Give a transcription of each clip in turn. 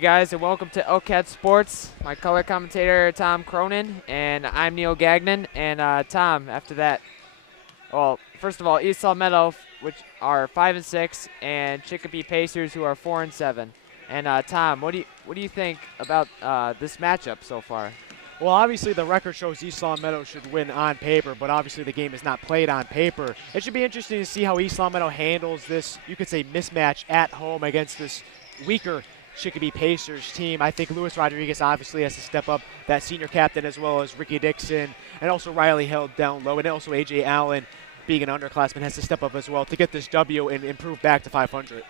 guys, and welcome to LCAT Sports. My color commentator, Tom Cronin, and I'm Neil Gagnon. And Tom, after that, well, first of all, East Meadow, which are 5-6, and Chicopee Pacers, who are 4-7. And Tom, what do you think about this matchup so far? Well, obviously the record shows East Long Meadow should win on paper, but obviously the game is not played on paper. It should be interesting to see how East Long Meadow handles this, you could say, mismatch at home against this weaker Chicopee Pacers team. I think Luis Rodriguez obviously has to step up, that senior captain, as well as Ricky Dixon, and also Riley held down low, and also A.J. Allen, being an underclassman, has to step up as well to get this W and improve back to 500.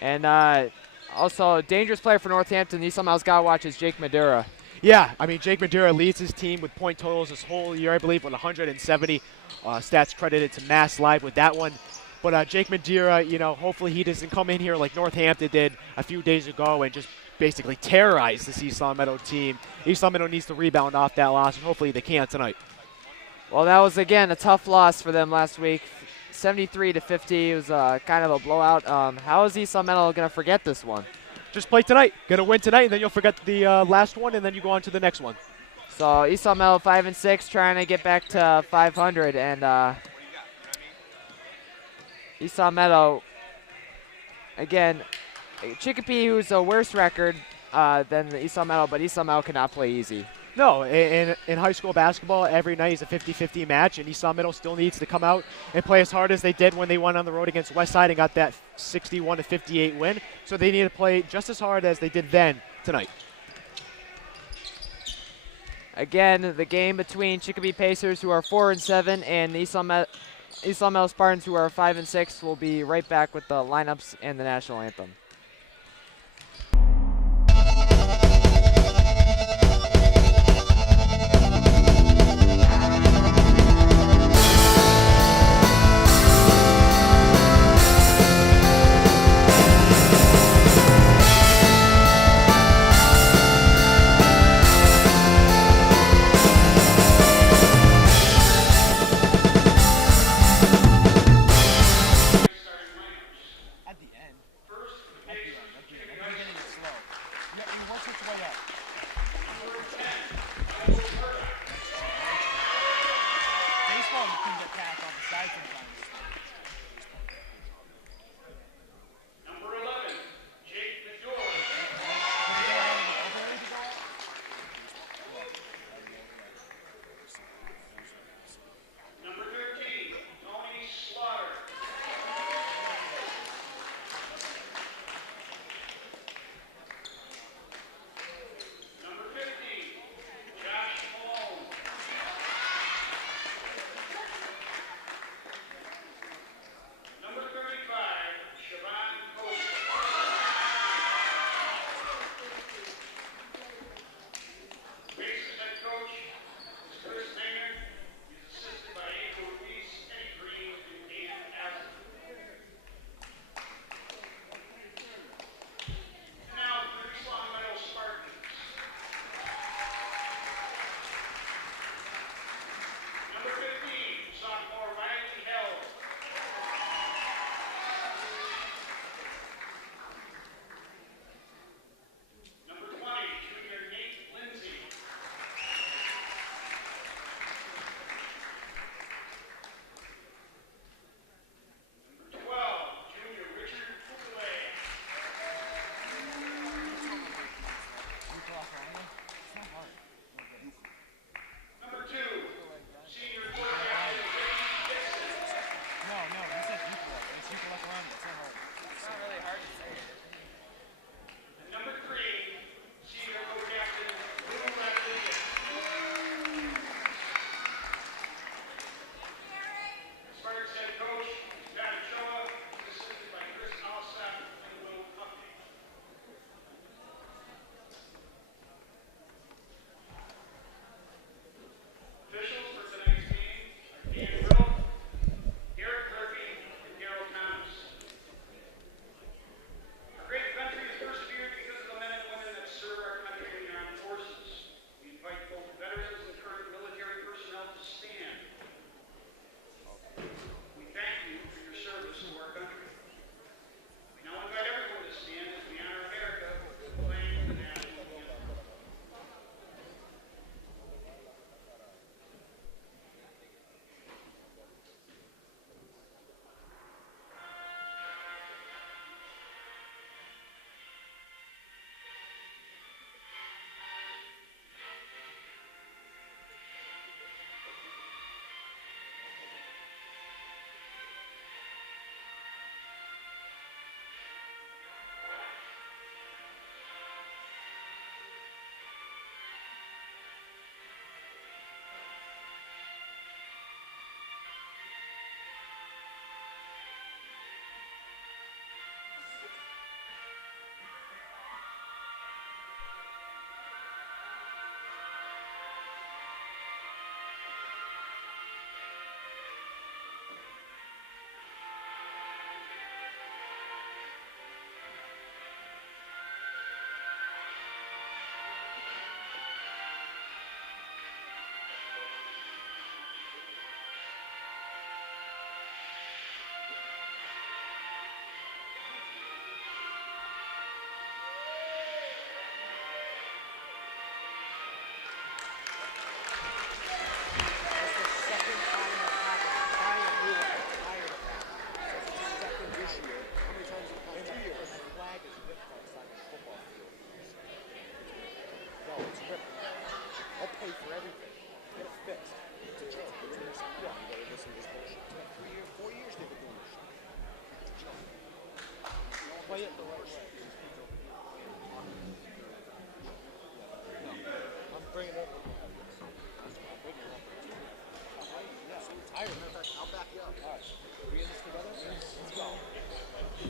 And also, a dangerous player for Northampton, East Long Meadow's got to watch is Jake Madura. Yeah, I mean, Jake Madura leads his team with point totals this whole year, I believe, with 170 stats credited to Mass Live with that one. But Jake Madura, hopefully he doesn't come in here like Northampton did a few days ago and just basically terrorize this East Long Meadow team. East Long Meadow needs to rebound off that loss, and hopefully they can tonight. Well, that was, again, a tough loss for them last week. 73-50. It was kind of a blowout. How is East Long Meadow going to forget this one? Just play tonight. Gonna win tonight, and then you'll forget the last one, and then you go on to the next one. So East Long Meadow 5-6, trying to get back to 500, and East Long Meadow, again, Chicopee, who's a worse record than the East Long Meadow, but East Long Meadow cannot play easy. No, in high school basketball, every night is a 50-50 match, and East Long Meadow still needs to come out and play as hard as they did when they went on the road against Westside and got that 61-58 win. So they need to play just as hard as they did then tonight. Again, the game between Chicopee Pacers, who are 4-7, and East Long Meadow Spartans, who are 5-6, will be right back with the lineups and the national anthem.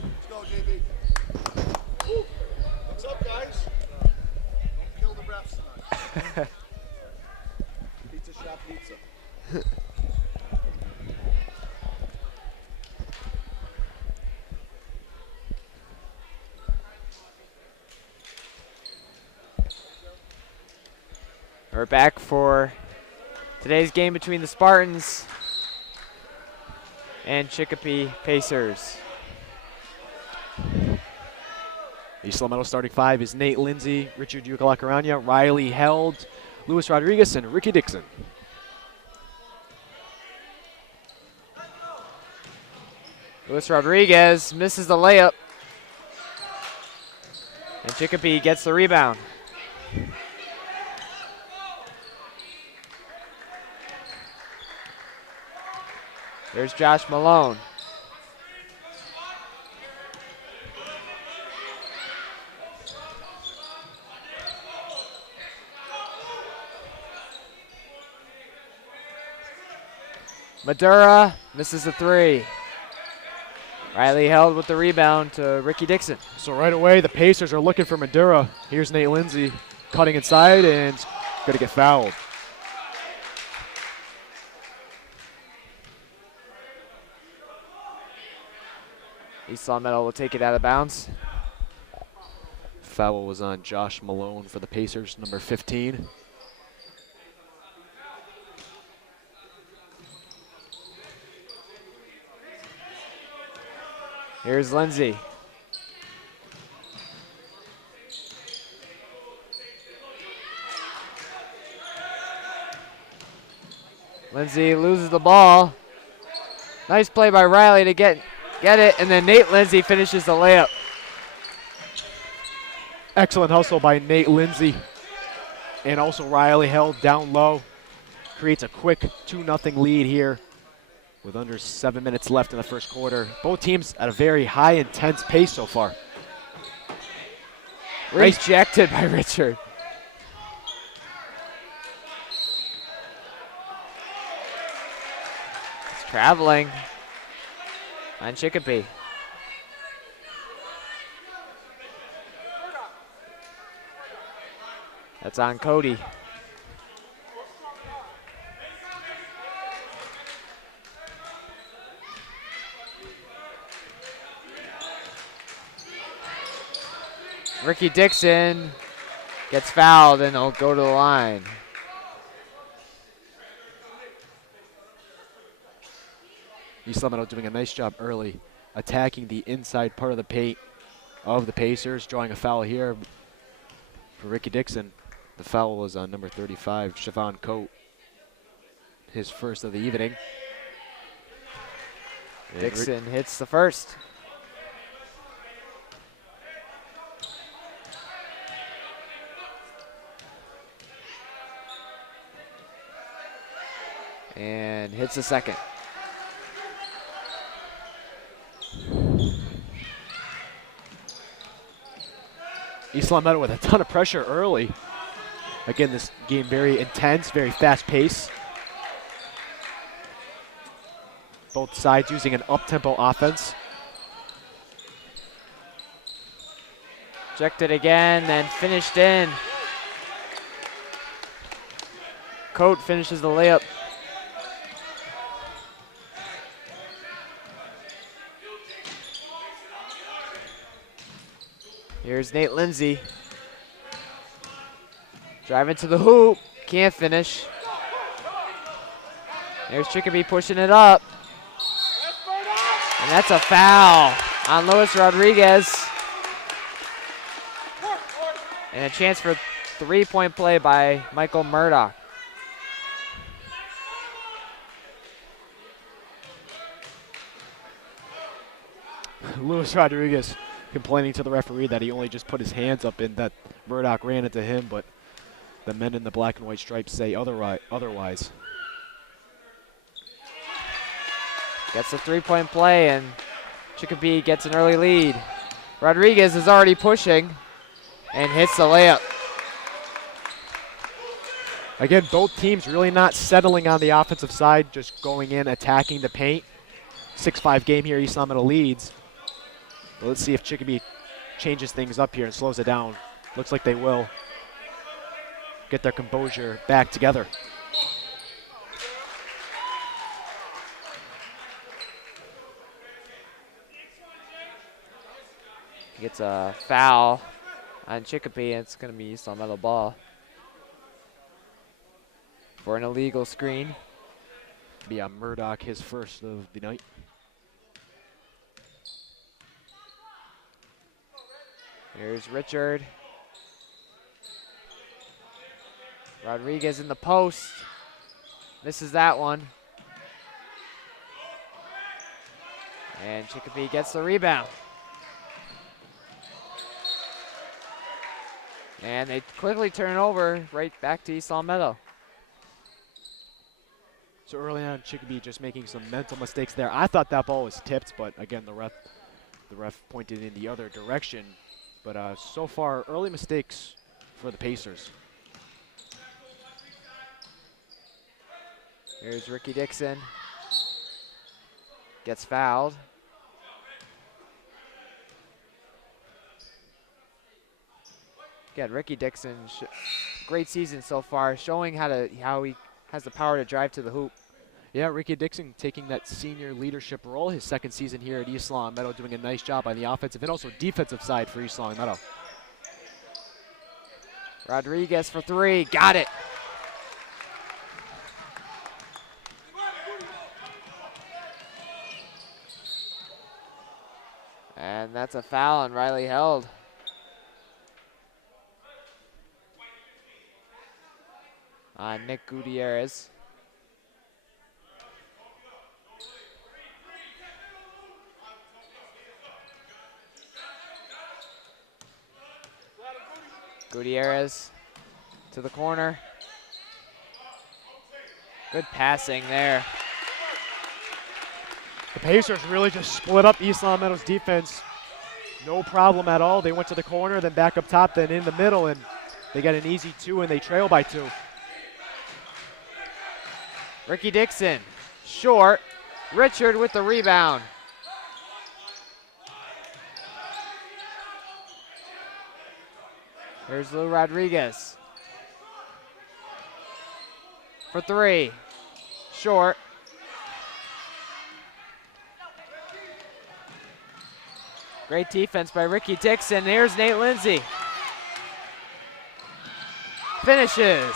Let's go, JB. What's up, guys? Don't kill the refs tonight. Pizza shop pizza. We're back for today's game between the Spartans and Chicopee Pacers. East Meadow starting five is Nate Lindsay, Richard Ucalacarana, Riley Held, Luis Rodriguez, and Ricky Dixon. Luis Rodriguez misses the layup. And Chicopee gets the rebound. There's Josh Malone. Madura misses the three. Riley Held with the rebound to Ricky Dixon. So right away, the Pacers are looking for Madura. Here's Nate Lindsay cutting inside and going to get fouled. East Meadow will take it out of bounds. Foul was on Josh Malone for the Pacers, number 15. Here's Lindsay. Lindsay loses the ball. Nice play by Riley to get it, and then Nate Lindsay finishes the layup. Excellent hustle by Nate Lindsay. And also Riley Held down low. Creates a quick 2-0 lead here with under 7 minutes left in the first quarter. Both teams at a very high, intense pace so far. Rejected by Richard. It's traveling on Chicopee. That's on Cody. Ricky Dixon gets fouled and he'll go to the line. East Meadow doing a nice job early, attacking the inside part of the paint of the Pacers, drawing a foul here for Ricky Dixon. The foul was on number 35, Siobhan Coate, his first of the evening. And Dixon hits the first. And hits the second. East Meadow with a ton of pressure early. Again, this game very intense, very fast pace. Both sides using an up-tempo offense. Checked it again, then finished in. Coate finishes the layup. Here's Nate Lindsay. Driving to the hoop, can't finish. There's Chicopee pushing it up. And that's a foul on Luis Rodriguez. And a chance for three-point play by Michael Murdoch. Luis Rodriguez complaining to the referee that he only just put his hands up and that Murdoch ran into him, but The men in the black and white stripes say otherwise. Gets a three-point play, and Chicopee gets an early lead. Rodriguez is already pushing and hits the layup. Again, both teams really not settling on the offensive side, just going in, attacking the paint. 6-5 game here, East Long Meadow leads. But let's see if Chicopee changes things up here and slows it down. Looks like they will. Get their composure back together. Gets a foul on Chicopee, and it's going to be East Long Meadow ball for an illegal screen. Be on Murdoch, his first of the night. Here's Richard. Rodriguez in the post. Misses that one. And Chicopee gets the rebound. And they quickly turn it over right back to East Long Meadow. So early on, Chicopee just making some mental mistakes there. I thought that ball was tipped, but again, the ref pointed in the other direction. But so far, early mistakes for the Pacers. Here's Ricky Dixon. Gets fouled. Again, Ricky Dixon, great season so far, showing how he has the power to drive to the hoop. Yeah, Ricky Dixon taking that senior leadership role, his second season here at East Long Meadow, doing a nice job on the offensive and also defensive side for East Long Meadow. Rodriguez for three, got it. And that's a foul, and Riley held. On Nick Gutierrez. Gutierrez to the corner. Good passing there. The Pacers really just split up East Long Meadow's defense. No problem at all. They went to the corner, then back up top, then in the middle, and they got an easy two, and they trail by 2. Ricky Dixon, short. Richard with the rebound. Here's Lou Rodriguez. For three, short. Great defense by Ricky Dixon. Here's Nate Lindsay. Finishes.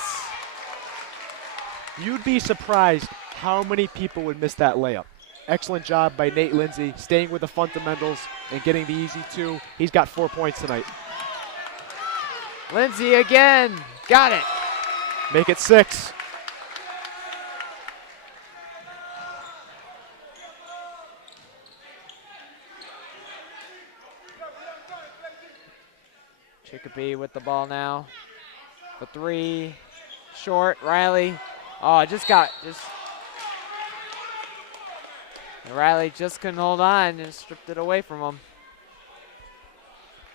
You'd be surprised how many people would miss that layup. Excellent job by Nate Lindsay, staying with the fundamentals and getting the easy two. He's got 4 points tonight. Lindsay again, got it. Make it 6. Chicopee with the ball now. For three, short, Riley. Oh, and Riley just couldn't hold on and stripped it away from him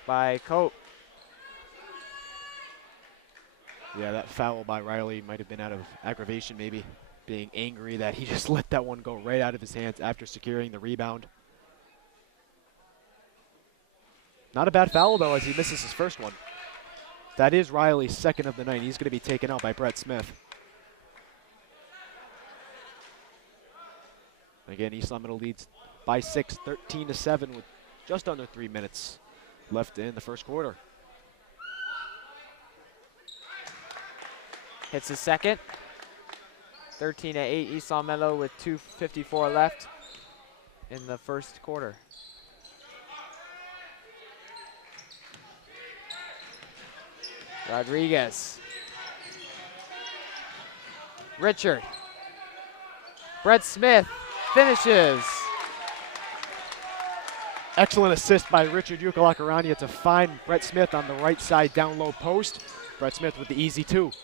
by Cope. Yeah, that foul by Riley might have been out of aggravation, maybe being angry that he just let that one go right out of his hands after securing the rebound. Not a bad foul, though, as he misses his first one. That is Riley's second of the night. He's going to be taken out by Brett Smith. Again, East Long Meadow leads by 6, 13-7 with just under 3 minutes left in the first quarter. Hits his second. 13-8 East Long Meadow with 2:54 left in the first quarter. Rodriguez. Richard. Brett Smith finishes. Excellent assist by Richard Ukalakarandia to find Brett Smith on the right side down low post. Brett Smith with the easy 2. It's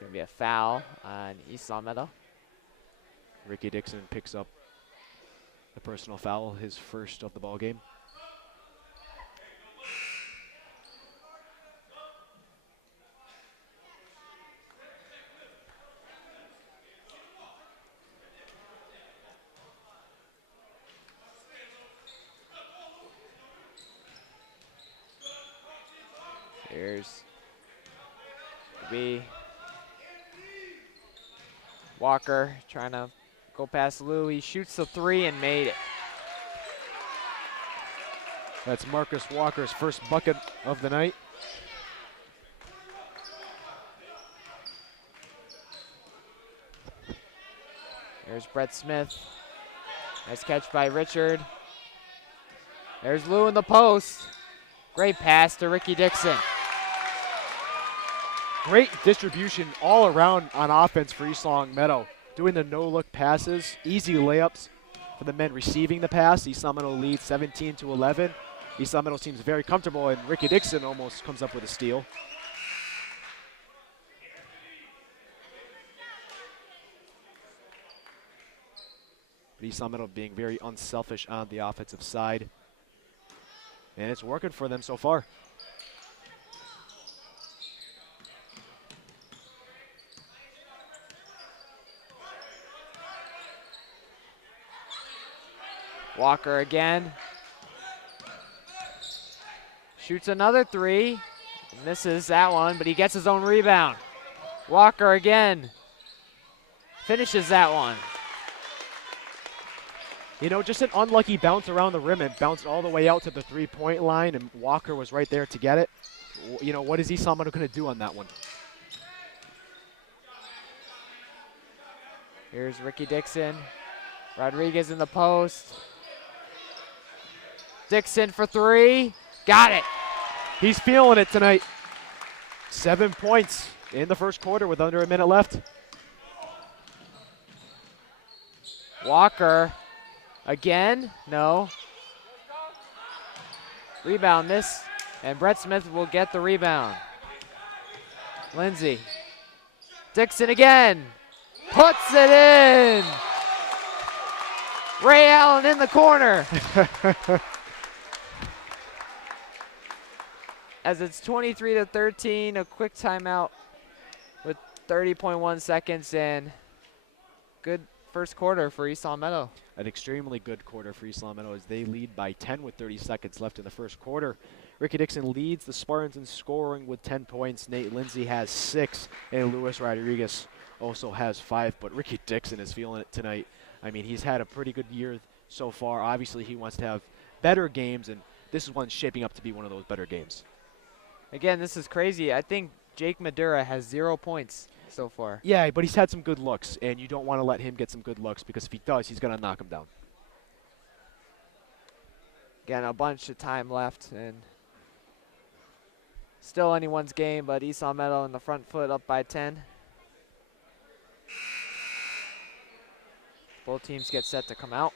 going to be a foul on East Long Meadow. Ricky Dixon picks up the personal foul, his first of the ball game. Here's B. Walker trying to go past Lou. He shoots the 3 and made it. That's Marcus Walker's first bucket of the night. There's Brett Smith. Nice catch by Richard. There's Lou in the post. Great pass to Ricky Dixon. Great distribution all around on offense for East Long Meadow. Doing the no-look passes, easy layups for the men receiving the pass. East Long Meadow leads 17-11. East Long Meadow seems very comfortable, and Ricky Dixon almost comes up with a steal. But East Long Meadow being very unselfish on the offensive side. And it's working for them so far. Walker again. Shoots another 3. Misses that one, but he gets his own rebound. Walker again. Finishes that one. You know, just an unlucky bounce around the rim and bounced all the way out to the 3-point line, and Walker was right there to get it. You know, what is East Long Meadow going to do on that one? Here's Ricky Dixon. Rodriguez in the post. Dixon for 3. Got it. He's feeling it tonight. 7 points in the first quarter with under a minute left. Walker again. No. Rebound miss. And Brett Smith will get the rebound. Lindsay. Dixon again. Puts it in. Ray Allen in the corner. As it's 23-13, a quick timeout with 30.1 seconds, and good first quarter for East Long Meadow. An extremely good quarter for East Long Meadow as they lead by 10 with 30 seconds left in the first quarter. Ricky Dixon leads the Spartans in scoring with 10 points. Nate Lindsay has 6, and Luis Rodriguez also has 5, but Ricky Dixon is feeling it tonight. I mean, he's had a pretty good year so far. Obviously, he wants to have better games, and this is one shaping up to be one of those better games. Again, this is crazy. I think Jake Madura has 0 points so far. Yeah, but he's had some good looks, and you don't want to let him get some good looks because if he does, he's going to knock him down. Again, a bunch of time left, and still anyone's game, but East Long Meadow in the front foot up by 10. Both teams get set to come out.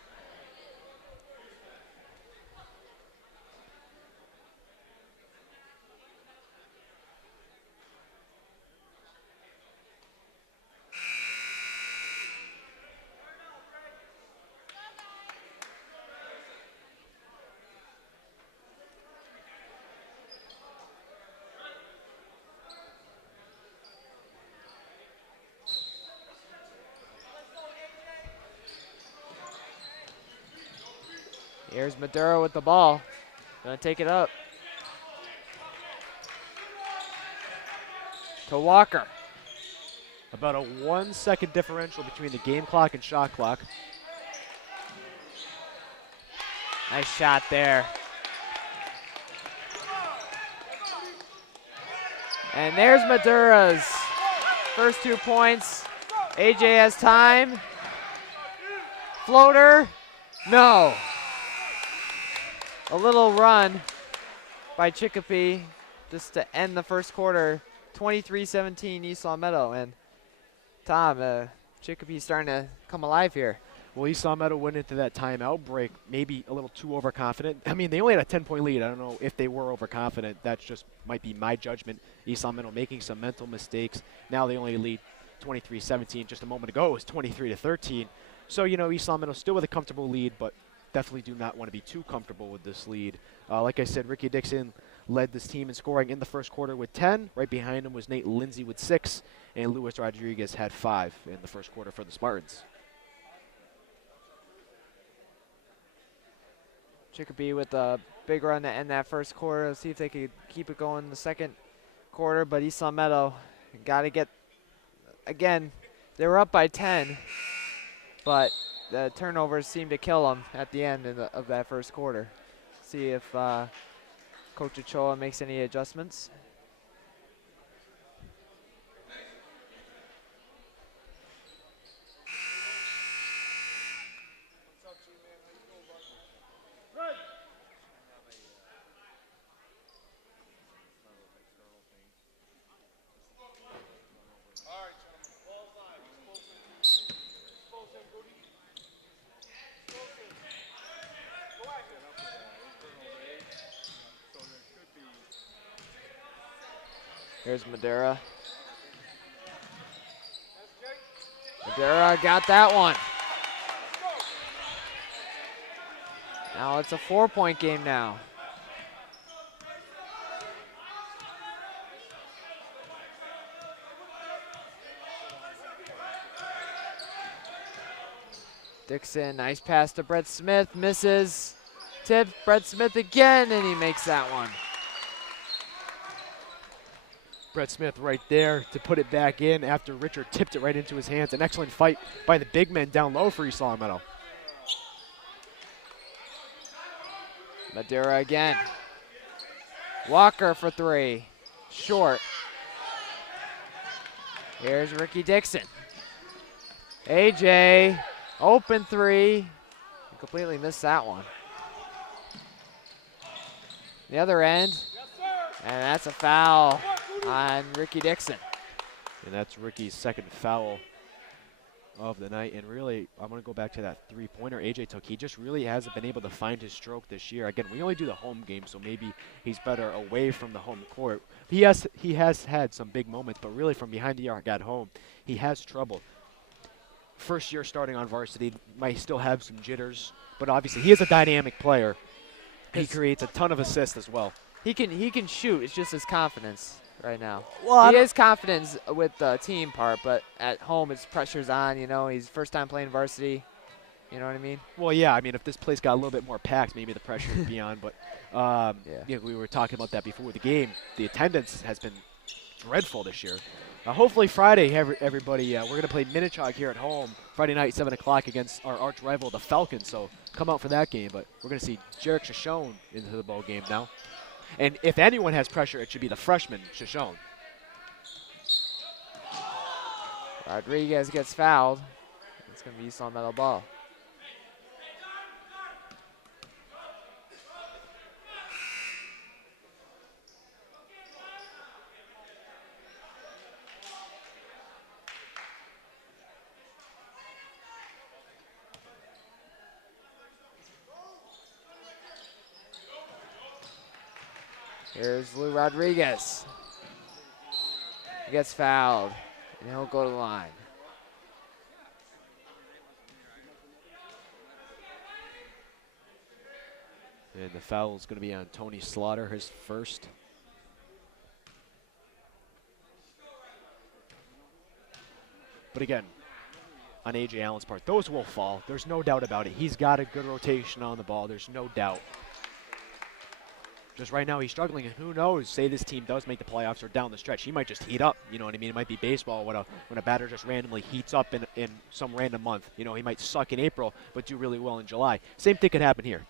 Here's Maduro with the ball. Gonna take it up. To Walker. About a 1 second differential between the game clock and shot clock. Nice shot there. And there's Madura's first 2 points. AJ has time. Floater. No. A little run by Chicopee just to end the first quarter. 23-17 East Long Meadow. And Tom, Chicopee's starting to come alive here. Well, East Long Meadow went into that timeout break maybe a little too overconfident. I mean, they only had a 10-point lead. I don't know if they were overconfident. That just might be my judgment. East Long Meadow making some mental mistakes. Now they only lead 23-17. Just a moment ago, it was 23-13. So, you know, East Long Meadow still with a comfortable lead, but definitely do not want to be too comfortable with this lead. Like I said, Ricky Dixon led this team in scoring in the first quarter with 10. Right behind him was Nate Lindsay with 6, and Luis Rodriguez had 5 in the first quarter for the Spartans. Chicopee with a big run to end that first quarter. Let's see if they could keep it going in the second quarter, but East Long Meadow got to get, again, they were up by 10, but the turnovers seemed to kill them at the end of that first quarter. See if Coach Ochoa makes any adjustments. Here's Madera. Madera got that one. Now it's a 4-point game now. Dixon, nice pass to Brett Smith, misses. Tip, Brett Smith again, and he makes that one. Brett Smith right there to put it back in after Richard tipped it right into his hands. An excellent fight by the big men down low for East Long Meadow. Madera again. Walker for 3. Short. Here's Ricky Dixon. AJ, open 3. Completely missed that one. The other end, and that's a foul on Ricky Dixon. And that's Ricky's second foul of the night. And really, I'm going to go back to that three-pointer AJ took. He just really hasn't been able to find his stroke this year. Again, we only do the home game, so maybe he's better away from the home court. He has had some big moments, but really from behind the arc at home, he has trouble. First year starting on varsity, might still have some jitters, but obviously he is a dynamic player. He creates a ton of assists as well. He can shoot. It's just his confidence right now. Well, he has confidence with the team part, but at home his pressure's on. You know, he's first time playing varsity. You know what I mean? Well, yeah. I mean, if this place got a little bit more packed, maybe the pressure would be on. But you know, we were talking about that before the game. The attendance has been dreadful this year. Hopefully Friday, everybody, we're going to play Minnetonka here at home Friday night, 7 o'clock against our arch rival, the Falcons. So come out for that game. But we're going to see Jarek Shoshone into the ball game now. And if anyone has pressure, it should be the freshman, Shoshone. Rodriguez gets fouled. It's going to be East Long Meadow ball. Here's Lou Rodriguez. He gets fouled, and he'll go to the line. And the foul is going to be on Tony Slaughter, his first. But again, on A.J. Allen's part, those will fall. There's no doubt about it. He's got a good rotation on the ball. There's no doubt. Just right now he's struggling, and who knows, say this team does make the playoffs or down the stretch, he might just heat up, you know what I mean? It might be baseball when a batter just randomly heats up in some random month. You know, he might suck in April but do really well in July. Same thing could happen here.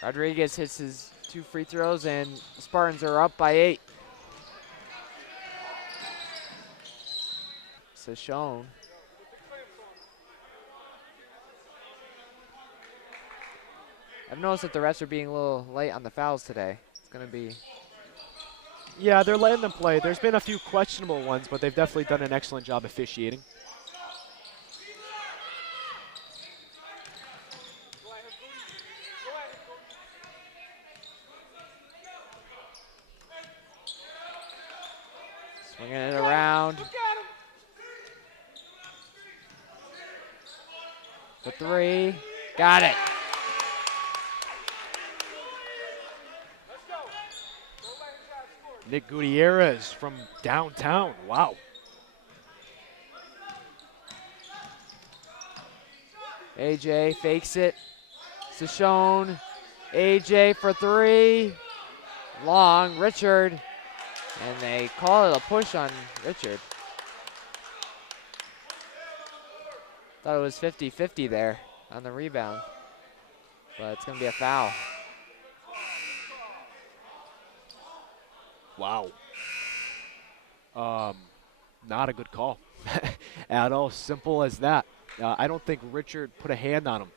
Rodriguez hits his 2 free throws, and the Spartans are up by 8. Shoshone. I've noticed that the refs are being a little late on the fouls today. It's going to be... Yeah, they're letting them play. There's been a few questionable ones, but they've definitely done an excellent job officiating. Swinging it around. The three. Got it. Nick Gutierrez from downtown. Wow. AJ fakes it. Sashone. AJ for three. Long. Richard. And they call it a push on Richard. Thought it was 50-50 there on the rebound. But it's going to be a foul. Wow. Not a good call at all. Simple as that. I don't think Richard put a hand on him.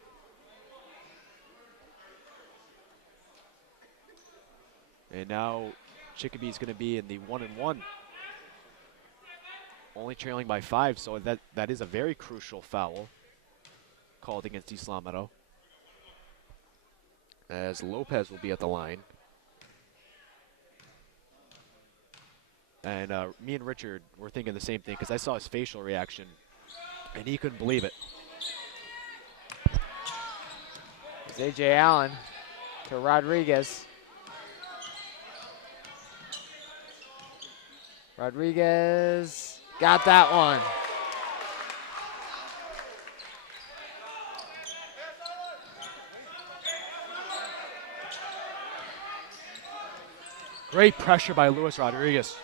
And now Chicopee is going to be in the 1-1. Only trailing by 5, so that is a very crucial foul called against East Long Meadow. As Lopez will be at the line. And me and Richard were thinking the same thing because I saw his facial reaction, and he couldn't believe it. It's A.J. Allen to Rodriguez. Rodriguez got that one. Great pressure by Luis Rodriguez.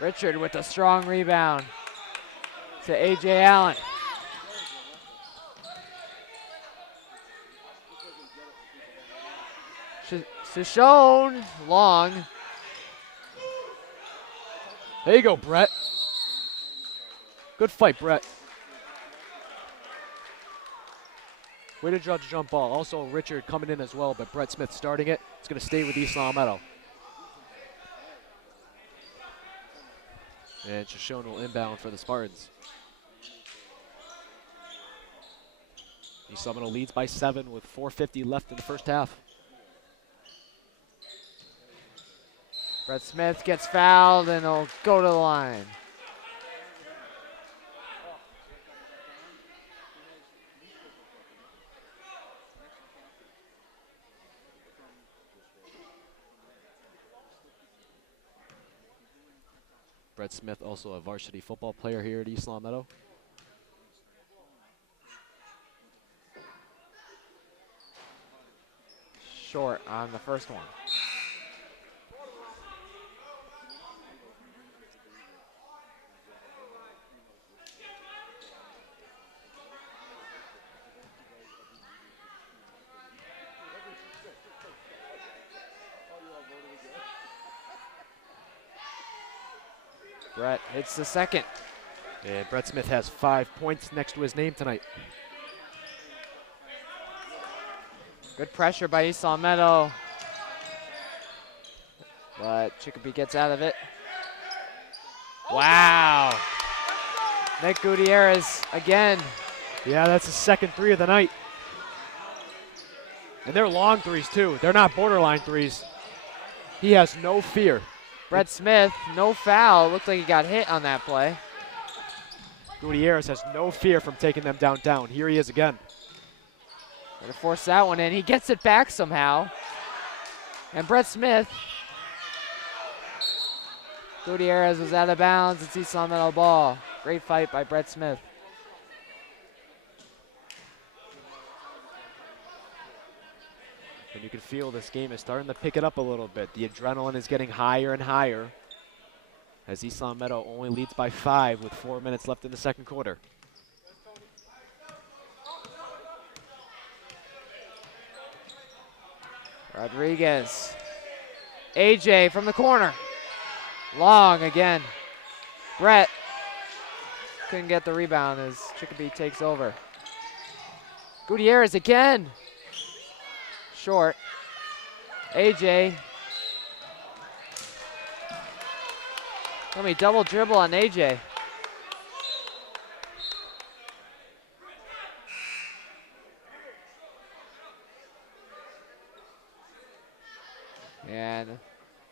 Richard with a strong rebound to A.J. Allen. Sashone, long. There you go, Brett. Good fight, Brett. Way to judge jump ball. Also, Richard coming in as well, but Brett Smith starting it. It's going to stay with East Long Meadow. And Shoshone will inbound for the Spartans. East Long Meadow leads by 7 with 4:50 left in the first half. Brett Smith gets fouled and he'll go to the line. Brett Smith, also a varsity football player here at East Long Meadow. Short on the first one. Brett hits the second. And Brett Smith has 5 points next to his name tonight. Good pressure by East Long Meadow. But Chicopee gets out of it. Wow. Nick Gutierrez again. Yeah, that's his second 3 of the night. And they're long threes, too. They're not borderline threes. He has no fear. Brett Smith, no foul. Looked like he got hit on that play. Gutierrez has no fear from taking them downtown. Here he is again. Gonna force that one in. He gets it back somehow. And Brett Smith. Gutierrez was out of bounds. It's East Long Meadow ball. Great fight by Brett Smith. And you can feel this game is starting to pick it up a little bit. The adrenaline is getting higher and higher as East Long Meadow only leads by 5 with 4 minutes left in the second quarter. Rodriguez. AJ from the corner. Long again. Brett couldn't get the rebound as Chicopee takes over. Gutierrez again. Short. AJ. Let me double dribble on AJ. And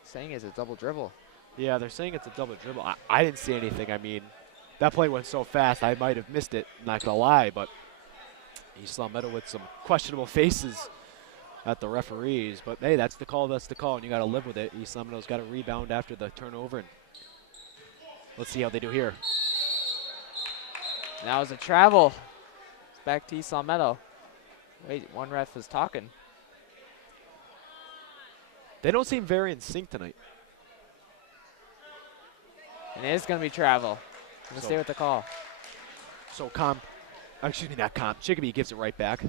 saying it's a double dribble. Yeah, they're saying it's a double dribble. I didn't see anything. I mean, that play went so fast, I might have missed it, not going to lie, but East Long Meadow with some questionable faces at the referees. But, hey, that's the call, and you got to live with it. East Long Meadow's got a rebound after the turnover, and let's see how they do here. Now it's a travel. It's back to East Long Meadow. Wait, one ref was talking. They don't seem very in sync tonight. And it is going to be travel. I'm going to stay with the call. So Chicopee gives it right back.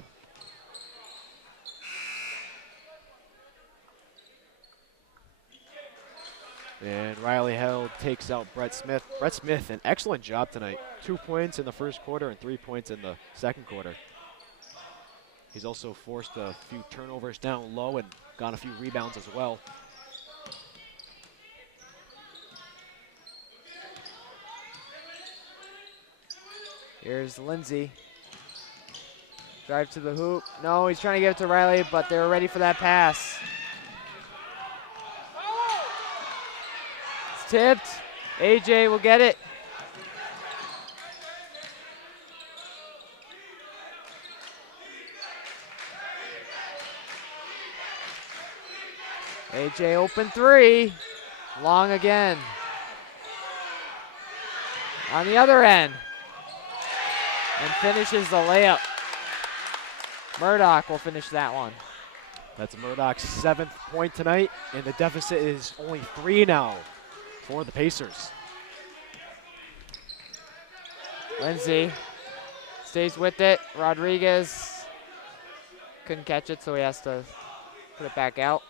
And Riley Held takes out Brett Smith. Brett Smith, an excellent job tonight. 2 points in the first quarter and 3 points in the second quarter. He's also forced a few turnovers down low and got a few rebounds as well. Here's Lindsay. Drive to the hoop. No, he's trying to give it to Riley, but they were ready for that pass. It's tipped. AJ will get it. AJ open three. Long again. On the other end. And finishes the layup. Murdoch will finish that one. That's Murdoch's 7th point tonight, and the deficit is only 3 now for the Pacers. Lindsay stays with it. Rodriguez couldn't catch it, so he has to put it back out.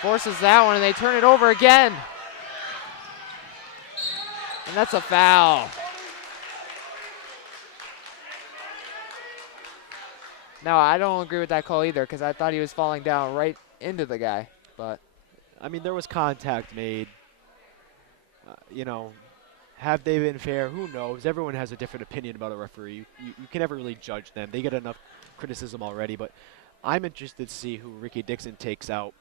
Forces that one, and they turn it over again. And that's a foul. No, I don't agree with that call either, because I thought he was falling down right into the guy. But I mean, there was contact made. You know, have they been fair? Who knows? Everyone has a different opinion about a referee. You can never really judge them. They get enough criticism already. But I'm interested to see who Ricky Dixon takes out,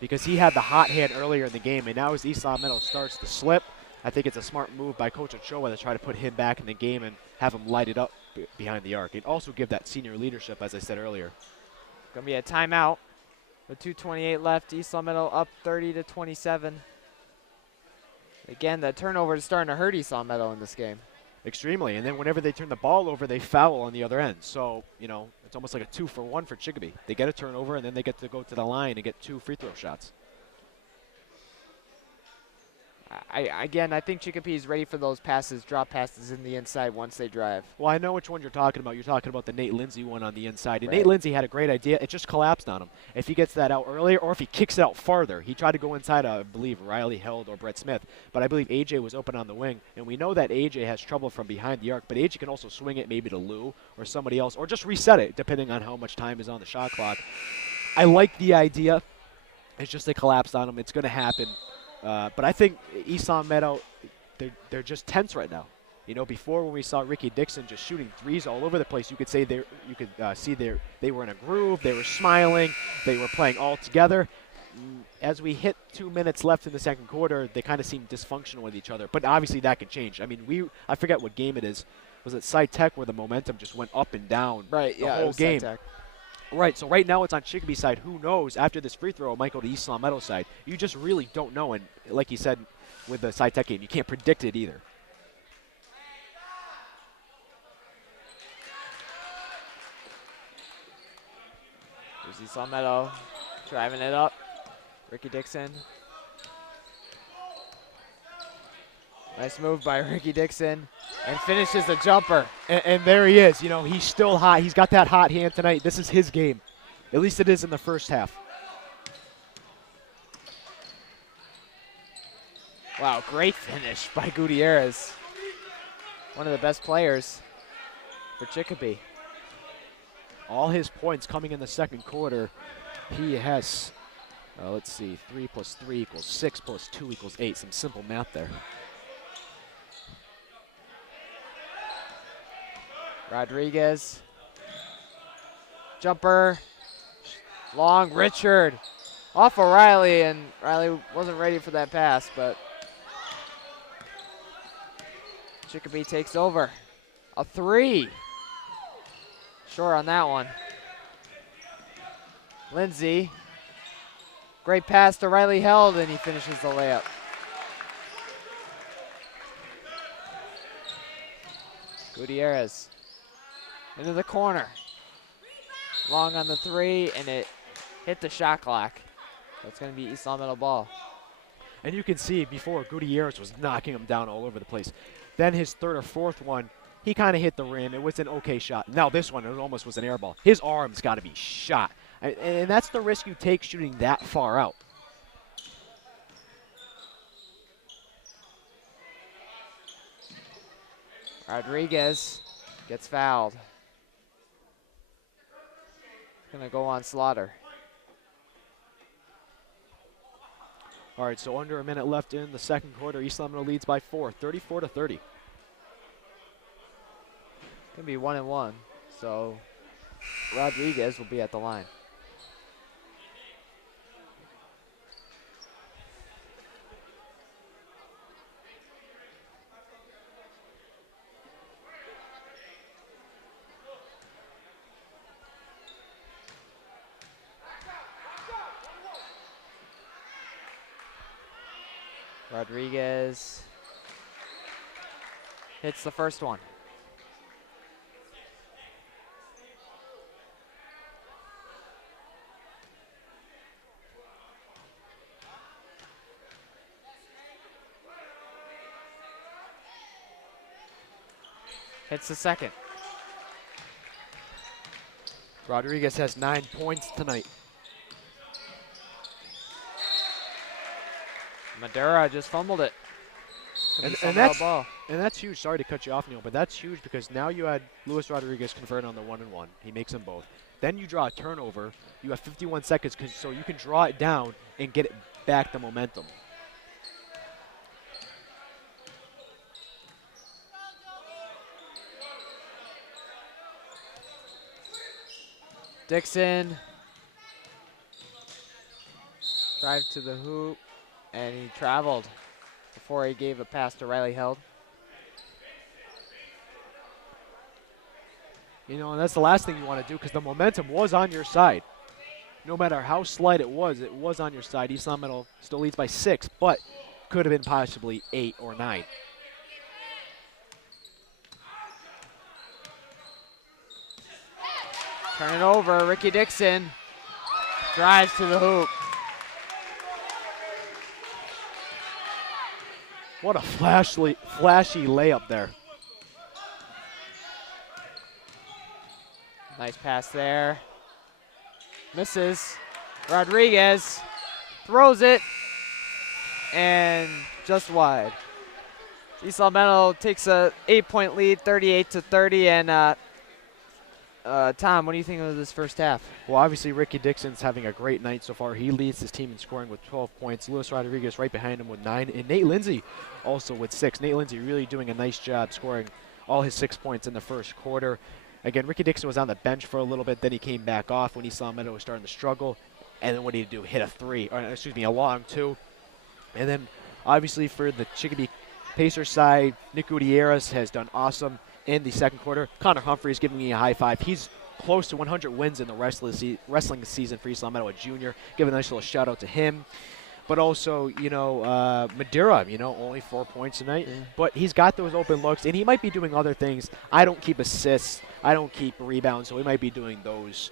because he had the hot hand earlier in the game, and now as East Long Meadow starts to slip, I think it's a smart move by Coach Ochoa to try to put him back in the game and have him light it up behind the arc. And also give that senior leadership, as I said earlier. Going to be a timeout with 2:28 left. East Long Meadow up 30-27. Again, the turnover is starting to hurt East Long Meadow in this game. Extremely. And then whenever they turn the ball over, they foul on the other end. So, you know, it's almost like a 2-for-1 for Chicopee. They get a turnover, and then they get to go to the line and get 2 free throw shots. I think Chicopee is ready for those passes, drop passes in the inside once they drive. Well, I know which one you're talking about. You're talking about the Nate Lindsay one on the inside. And Right. Nate Lindsay had a great idea. It just collapsed on him. If he gets that out earlier, or if he kicks it out farther, he tried to go inside, I believe, Riley Held or Brett Smith. But I believe AJ was open on the wing. And we know that AJ has trouble from behind the arc. But AJ can also swing it maybe to Lou or somebody else, or just reset it, depending on how much time is on the shot clock. I like the idea. It's just they collapsed on him. It's going to happen. But I think East Long Meadow, they're just tense right now. You know, before when we saw Ricky Dixon just shooting threes all over the place, you could say see they were in a groove, they were smiling, they were playing all together. As we hit 2 minutes left in the second quarter, they kind of seem dysfunctional with each other. But obviously that could change. I mean, I forget what game it is. Was it Sci Tech where the momentum just went up and down Right, the yeah, whole game? Tech. Right, so right now it's on Chicopee side. Who knows? After this free throw, it might go to East Long Meadow side. You just really don't know. And like you said with the Sci Tech game, you can't predict it either. Here's East Long Meadow driving it up. Ricky Dixon. Nice move by Ricky Dixon. And finishes the jumper. And there he is. You know, he's still hot. He's got that hot hand tonight. This is his game. At least it is in the first half. Wow, great finish by Gutierrez. One of the best players for Chicopee. All his points coming in the second quarter. He has, let's see, 3 + 3 = 6 + 2 = 8. Some simple math there. Rodriguez. Jumper. Long. Richard. off of Riley, and Riley wasn't ready for that pass, but Chicopee takes over. A 3. Short on that one. Lindsay. Great pass to Riley Held, and he finishes the layup. Gutierrez into the corner. Long on the 3, and it hit the shot clock. So it's going to be East Long Meadow ball. And you can see before Gutierrez was knocking him down all over the place. Then his third or fourth one, he kind of hit the rim. It was an okay shot. Now this one, it almost was an air ball. His arm's got to be shot. And that's the risk you take shooting that far out. Rodriguez gets fouled. Going to go on Slaughter. All right, so under a minute left in the second quarter. East Long Meadow leads by 4, 34-30. Going to be 1-1. So Rodriguez will be at the line. Rodriguez hits the first one. Hits the second. Rodriguez has 9 points tonight. Madera just fumbled it. And that's huge. Sorry to cut you off, Neil, but that's huge because now you had Luis Rodriguez convert on the 1-and-1. He makes them both. Then you draw a turnover. You have 51 seconds, so you can draw it down and get it back the momentum. Dixon. Drive to the hoop. And he traveled before he gave a pass to Riley Held. You know, and that's the last thing you want to do because the momentum was on your side. No matter how slight it was on your side. East Long Meadow still leads by 6, but could have been possibly 8 or 9. Turn it over, Ricky Dixon drives to the hoop. What a flashy layup there. Nice pass there. Misses. Rodriguez throws it and just wide. East Long Meadow takes a 8-point lead, 38-30. And Tom, what do you think of this first half? Well, obviously Ricky Dixon's having a great night so far. He leads his team in scoring with 12 points. Luis Rodriguez right behind him with 9, and Nate Lindsay also with 6. Nate Lindsay really doing a nice job scoring all his 6 points in the first quarter. Again, Ricky Dixon was on the bench for a little bit, then he came back off when East Long Meadow was starting to struggle. And then what did he do? Hit a long 2. And then obviously for the Chicopee Pacers side, Nick Gutierrez has done awesome in the second quarter. Connor Humphrey is giving me a high five. He's close to 100 wins in the wrestling season for East Long Meadow, a junior. Give a nice little shout out to him. But also, Madera, only 4 points tonight. Yeah. But he's got those open looks, and he might be doing other things. I don't keep assists. I don't keep rebounds, so he might be doing those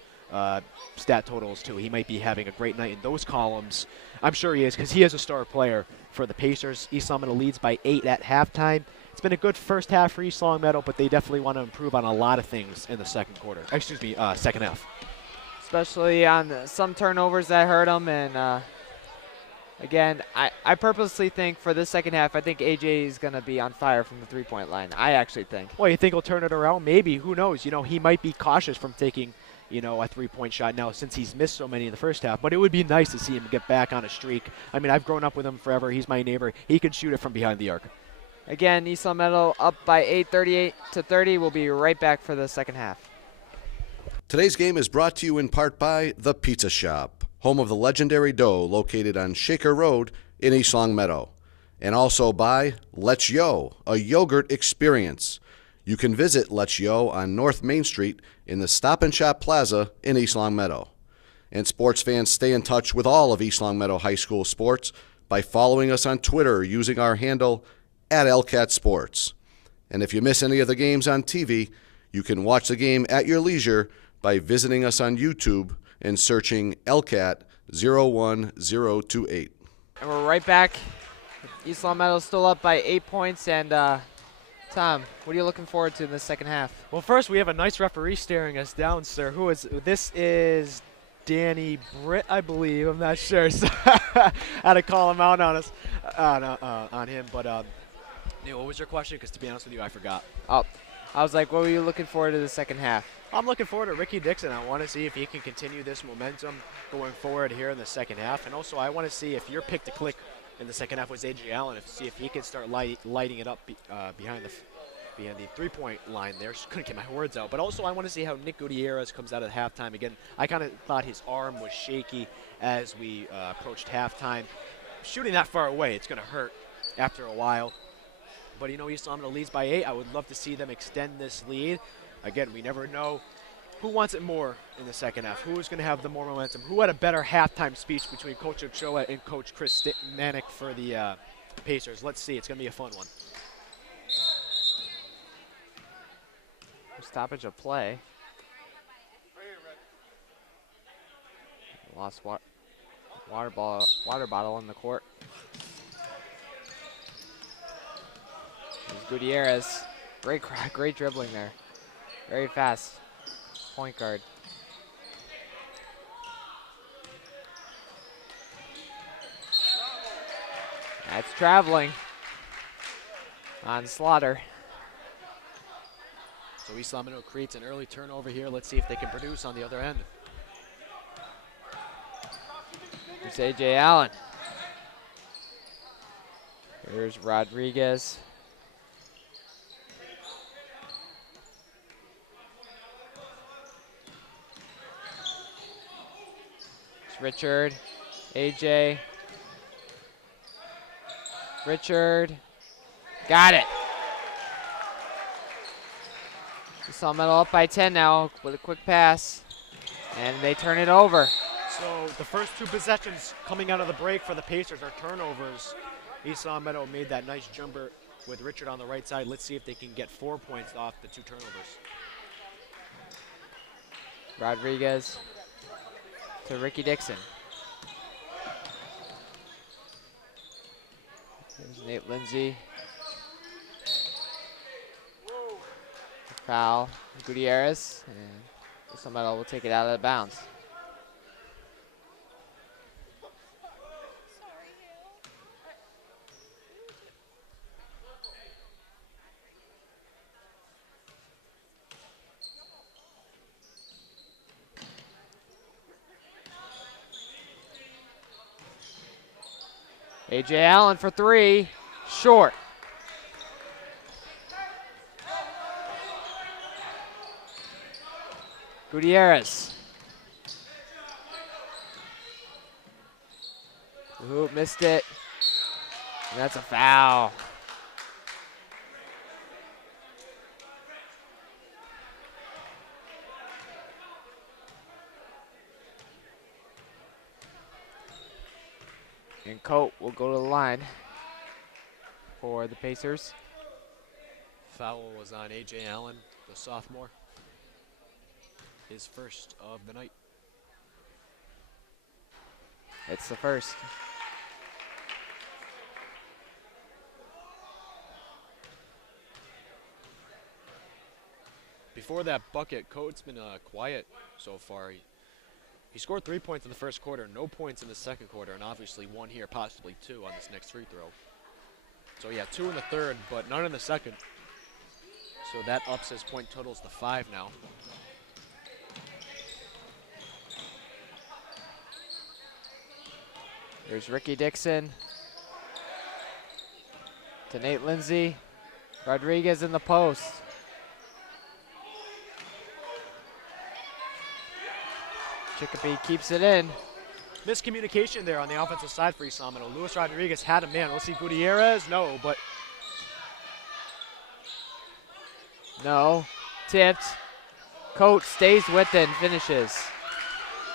stat totals too. He might be having a great night in those columns. I'm sure he is because he is a star player for the Pacers. East Long Meadow leads by 8 at halftime. It's been a good first half for East Long Meadow, but they definitely want to improve on a lot of things in the second half. Especially on some turnovers that hurt them. And again, I purposely think for this second half, I think AJ is going to be on fire from the three-point line. I actually think. Well, you think he'll turn it around? Maybe. Who knows? He might be cautious from taking a three-point shot now since he's missed so many in the first half. But it would be nice to see him get back on a streak. I mean, I've grown up with him forever. He's my neighbor. He can shoot it from behind the arc. Again, East Long Meadow up by 8, 38-30. We'll be right back for the second half. Today's game is brought to you in part by The Pizza Shop. home of the legendary dough located on Shaker Road in East Longmeadow. And also by Let's Yo, a yogurt experience. You can visit Let's Yo on North Main Street in the Stop and Shop Plaza in East Longmeadow. And sports fans, stay in touch with all of East Longmeadow High School sports by following us on Twitter using our handle @LCatSports. And if you miss any of the games on TV, you can watch the game at your leisure by visiting us on YouTube and searching LCAT 01028. And we're right back. East Longmeadow still up by 8 points. And Tom, what are you looking forward to in the second half? Well, first we have a nice referee staring us down, sir. This is Danny Britt, I believe. I'm not sure. So I had to call him out on us, on him. But Neil, what was your question? Because to be honest with you, I forgot. Oh, I was like, what were you looking forward to the second half? I'm looking forward to Ricky Dixon. I want to see if he can continue this momentum going forward here in the second half. And also, I want to see if your pick to click in the second half was A.J. Allen, see if he can start lighting it up behind the three-point line there. Just couldn't get my words out. But also, I want to see how Nick Gutierrez comes out at halftime. Again, I kind of thought his arm was shaky as we approached halftime. Shooting that far away, it's going to hurt after a while. But, you know, East Longmeadow leads by 8. I would love to see them extend this lead. Again, we never know who wants it more in the second half. Who is going to have the more momentum? Who had a better halftime speech between Coach Ochoa and Coach Chris Manick for the Pacers? Let's see. It's going to be a fun one. Stoppage of play. Lost water bottle in the court. There's Gutierrez. Great dribbling there. Very fast. Point guard. That's traveling on Slaughter. So East Longmeadow creates an early turnover here. Let's see if they can produce on the other end. Here's A.J. Allen. Here's Rodriguez. It's Richard. A.J. Richard. Got it. East Longmeadow up by 10 now with a quick pass. And they turn it over. So the first two possessions coming out of the break for the Pacers are turnovers. East Longmeadow made that nice jumper with Richard on the right side. Let's see if they can get 4 points off the two turnovers. Rodriguez to Ricky Dixon. There's Nate Lindsay. Foul. Gutierrez. And Longmeadow will take it out of bounds. A.J. Allen for three, short. Gutierrez. Ooh, missed it. And that's a foul. And Coat will go to the line for the Pacers. Foul was on A.J. Allen, the sophomore. His first of the night. It's the first. Before that bucket, Coates been quiet so far. He scored 3 points in the first quarter, no points in the second quarter, and obviously one here, possibly two on this next free throw. So yeah, 2 in the third, but none in the second. So that ups his point totals to 5 now. There's Ricky Dixon to Nate Lindsay. Rodriguez in the post. Chicopee keeps it in. miscommunication there on the offensive side for East Long Meadow. Luis Rodriguez had a man. We'll see Gutierrez. No, but No. Tipped. Coach stays with it and finishes.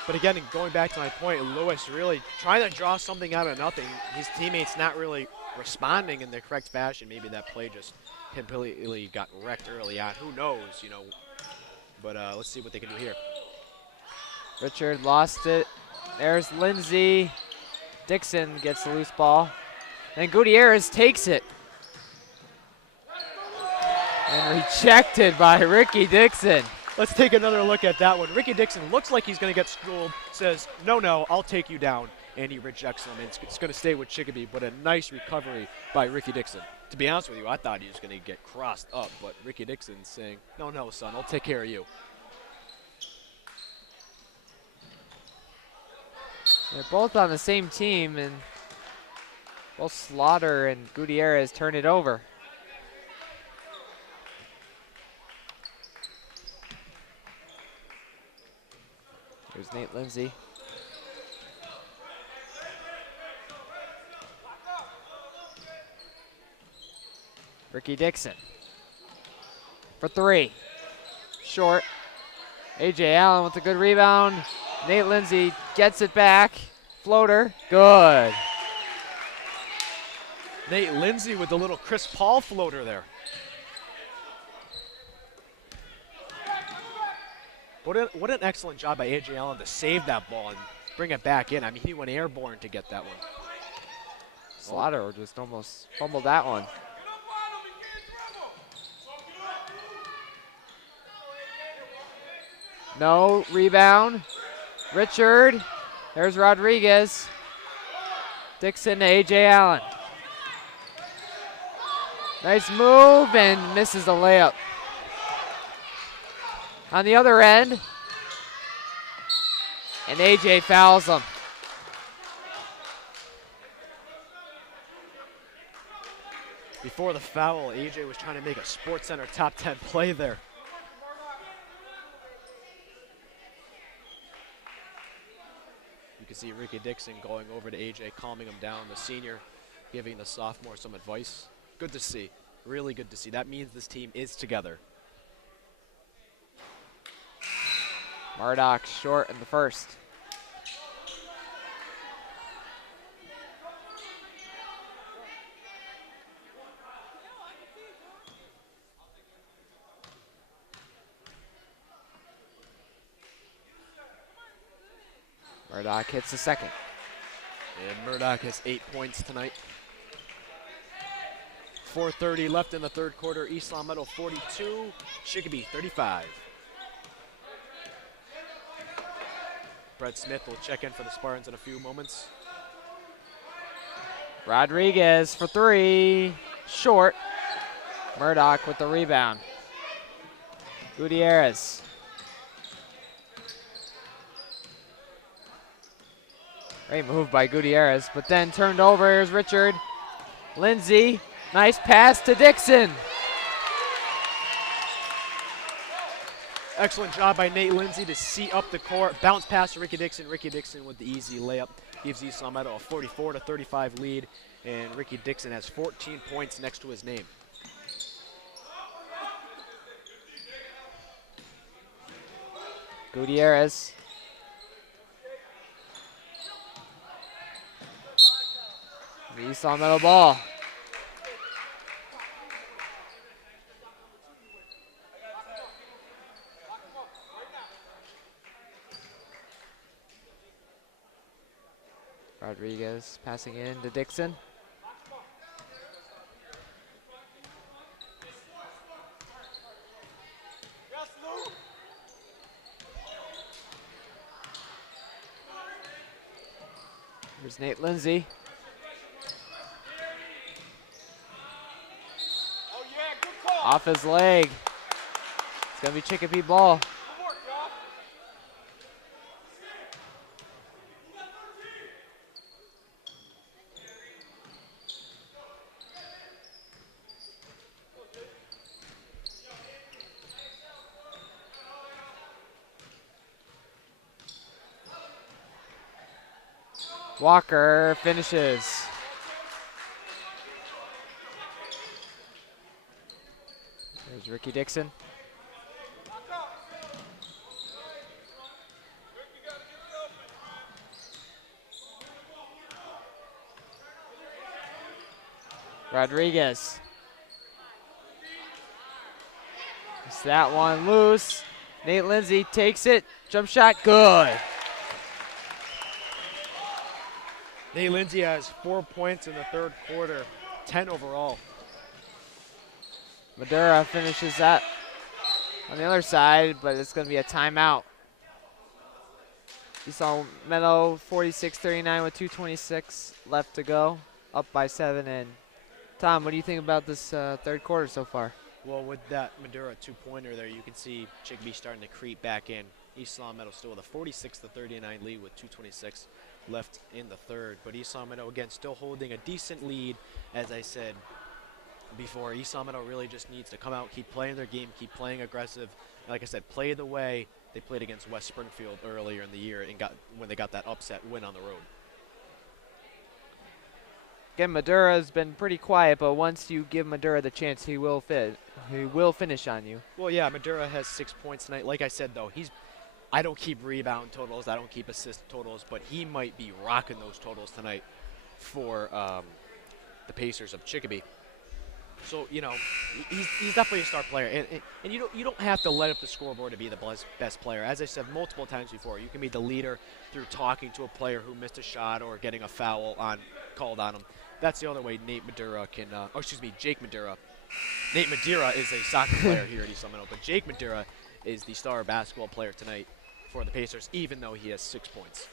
But again, going back to my point, Lewis really trying to draw something out of nothing. His teammates not really responding in the correct fashion. Maybe that play just completely got wrecked early on. Who knows, you know. But let's see what they can do here. Richard lost it. There's Lindsay. Dixon gets the loose ball. And Gutierrez takes it. And rejected by Ricky Dixon. Let's take another look at that one. Ricky Dixon looks like he's going to get schooled, says, no, I'll take you down, and he rejects him. It's going to stay with Chicopee, but a nice recovery by Ricky Dixon. To be honest with you, I thought he was going to get crossed up, but Ricky Dixon's saying, no, son, I'll take care of you. They're both on the same team, and both Slaughter and Gutierrez turn it over. Here's Nate Lindsay. Ricky Dixon for three. Short. A.J. Allen with a good rebound. Nate Lindsay gets it back. Floater. Good. Nate Lindsay with the little Chris Paul floater there. What an excellent job by A.J. Allen to save that ball and bring it back in. I mean, he went airborne to get that one. Slaughter just almost fumbled that one. No rebound. Richard. There's Rodriguez. Dixon to A.J. Allen. Nice move and misses the layup. On the other end. And A.J. fouls him. Before the foul, A.J. was trying to make a SportsCenter top 10 play there. You can see Ricky Dixon going over to A.J., calming him down, the senior giving the sophomore some advice. Good to see, really good to see. That means this team is together. Murdoch short in the first. Murdoch hits the second. And Murdoch has 8 points tonight. 4:30 left in the third quarter. East Long Meadow 42, Chicopee 35. Brett Smith will check in for the Spartans in a few moments. Rodriguez for three. Short. Murdoch with the rebound. Gutierrez. Great move by Gutierrez, but then turned over. Here's Richard. Lindsay. Nice pass to Dixon. Excellent job by Nate Lindsay to see up the court. Bounce pass to Ricky Dixon. Ricky Dixon with the easy layup gives East Long Meadow a 44-35 lead, and Ricky Dixon has 14 points next to his name. Gutierrez. The East Long Meadow ball. Rodriguez passing in to Dixon. Here's Nate Lindsay. Off his leg. It's going to be Chicopee ball. Walker finishes. There's Ricky Dixon. Rodriguez. It's that one loose. Nate Lindsay takes it. Jump shot, good. Nate Lindsay has 4 points in the third quarter, 10 overall. Madura finishes that on the other side, but it's going to be a timeout. You saw Meadow 46-39 with 2:26 left to go, up by 7. And Tom, what do you think about this third quarter so far? Well, with that Madura two-pointer there, you can see Chicopee starting to creep back in. East Long Meadow still with a 46-39 lead with 2:26 left in the third. But East Long Meadow, again, still holding a decent lead. As I said before, East Long Meadow really just needs to come out, keep playing their game, keep playing aggressive. Like I said, play the way they played against West Springfield earlier in the year and when they got that upset win on the road. Again, Madura has been pretty quiet, but once you give Madura the chance, he will finish on you. Well, yeah, Madura has 6 points tonight. Like I said, though, I don't keep rebound totals, I don't keep assist totals, but he might be rocking those totals tonight for the Pacers of Chicopee. So, you know, he's definitely a star player. And you don't have to light up the scoreboard to be the best player. As I said multiple times before, you can be the leader through talking to a player who missed a shot or getting a foul called on him. That's the other way Jake Madura. Nate Madura is a soccer player here at East Long Meadow, but Jake Madura is the star basketball player tonight for the Pacers, even though he has 6 points.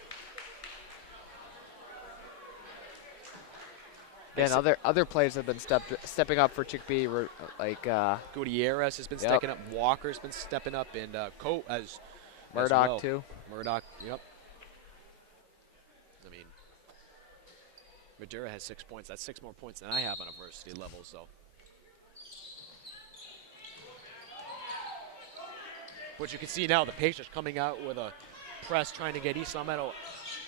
And other players have been stepping up for Chicopee, like Gutierrez has been stepping up, Walker's been stepping up, and Coat as Murdoch well. too. Murdoch, yep. I mean, Madura has 6 points. That's 6 more points than I have on a varsity level. So, but you can see now the Pacers coming out with a press, trying to get East Long Meadow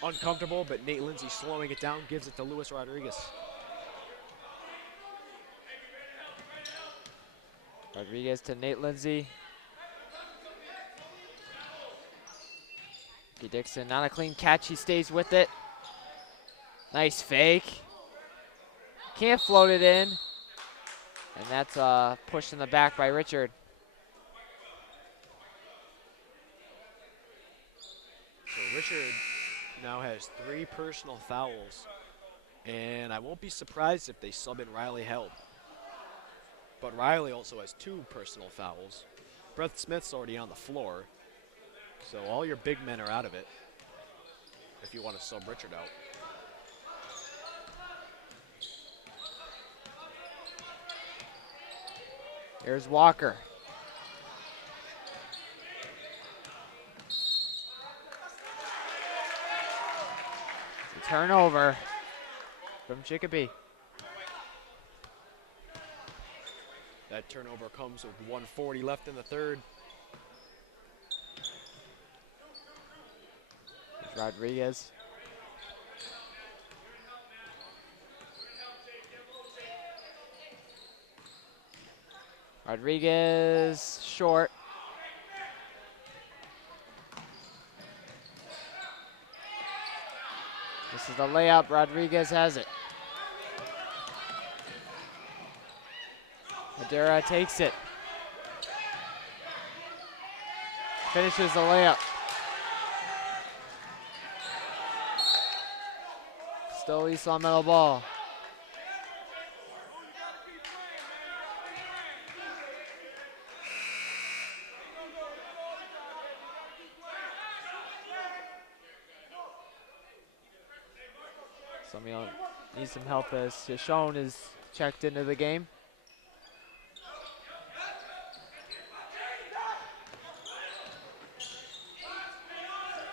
uncomfortable, but Nate Lindsay slowing it down, gives it to Luis Rodriguez. Rodriguez to Nate Lindsay. Ricky Dixon, not a clean catch. He stays with it. Nice fake. Can't float it in. And that's pushed in the back by Richard. So Richard now has 3 personal fouls. And I won't be surprised if they sub in Riley Held. But Riley also has 2 personal fouls. Brett Smith's already on the floor. So all your big men are out of it if you want to sub Richard out. Here's Walker. It's a turnover from Chicopee. That turnover comes with 1:40 left in the third. There's Rodriguez. Rodriguez short. This is the layup. Rodriguez has it. Madura takes it. Finishes the layup. Still East Long Meadow ball. Somebody needs some help as Shoshone is checked into the game.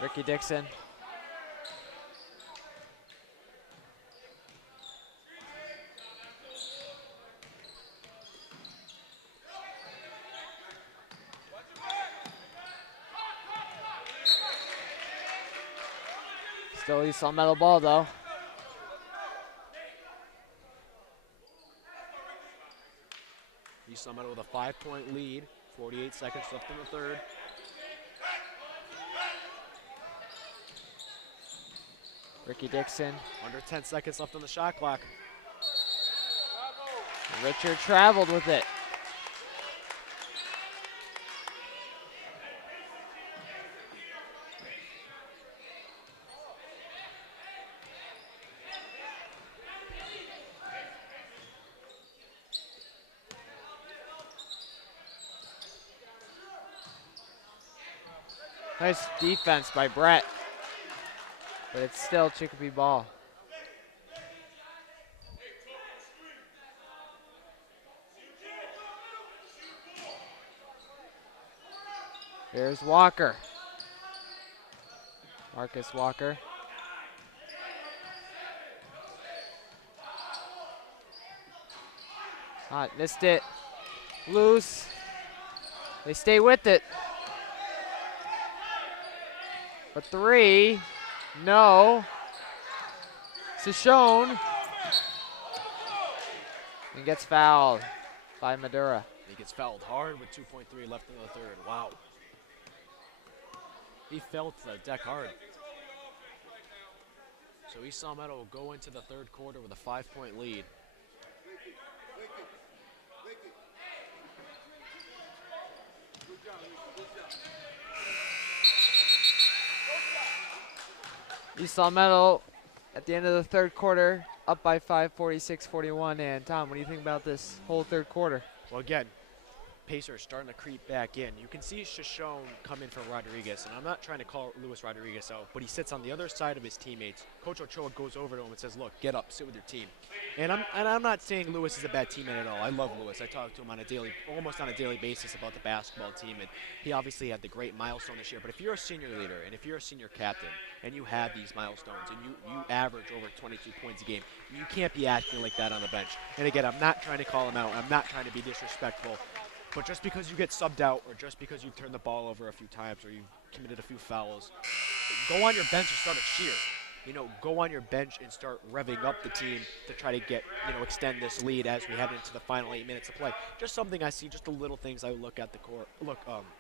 Ricky Dixon. Still East Long Meadow ball, though. East Long Meadow with a 5-point lead. 48 seconds left in the third. Ricky Dixon. Under 10 seconds left on the shot clock. Richard traveled with it. Nice defense by Brett, but it's still Chicopee ball. Here's Walker. Marcus Walker. Hot, missed it. Loose. They stay with it. A three, no. Sashone. And gets fouled by Madura. He gets fouled hard with 2.3 left in the third. Wow. He fell to the deck hard. So East Long Meadow will go into the third quarter with a 5-point lead. East Long Meadow at the end of the third quarter, up by 5, 46-41. And Tom, what do you think about this whole third quarter? Well, again, Pacers starting to creep back in. You can see Shoshone come in for Rodriguez, and I'm not trying to call Luis Rodriguez out, but he sits on the other side of his teammates. Coach Ochoa goes over to him and says, look, get up, sit with your team. And I'm not saying Luis is a bad teammate at all. I love Luis. I talk to him on almost on a daily basis about the basketball team, and he obviously had the great milestone this year. But if you're a senior leader and if you're a senior captain and you have these milestones and you average over 22 points a game, you can't be acting like that on the bench. And again, I'm not trying to call him out. I'm not trying to be disrespectful. But just because you get subbed out or just because you turned the ball over a few times or you committed a few fouls, go on your bench and start a cheer. You know, go on your bench and start revving up the team to try to get, extend this lead as we head into the final 8 minutes of play. Just something I see, just the little things I look at the court,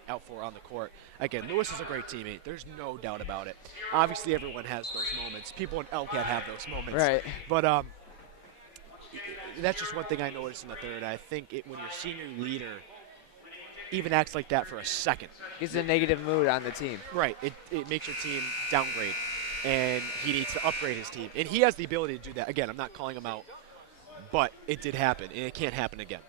out for on the court. Again, Lewis is a great teammate. There's no doubt about it. Obviously, everyone has those moments. People in LCAT have those moments. Right. But that's just one thing I noticed in the third. I think when your senior leader even acts like that for a second, Gives a negative mood on the team. right, it makes your team downgrade. And he needs to upgrade his team. And he has the ability to do that. Again, I'm not calling him out, but it did happen, and it can't happen again.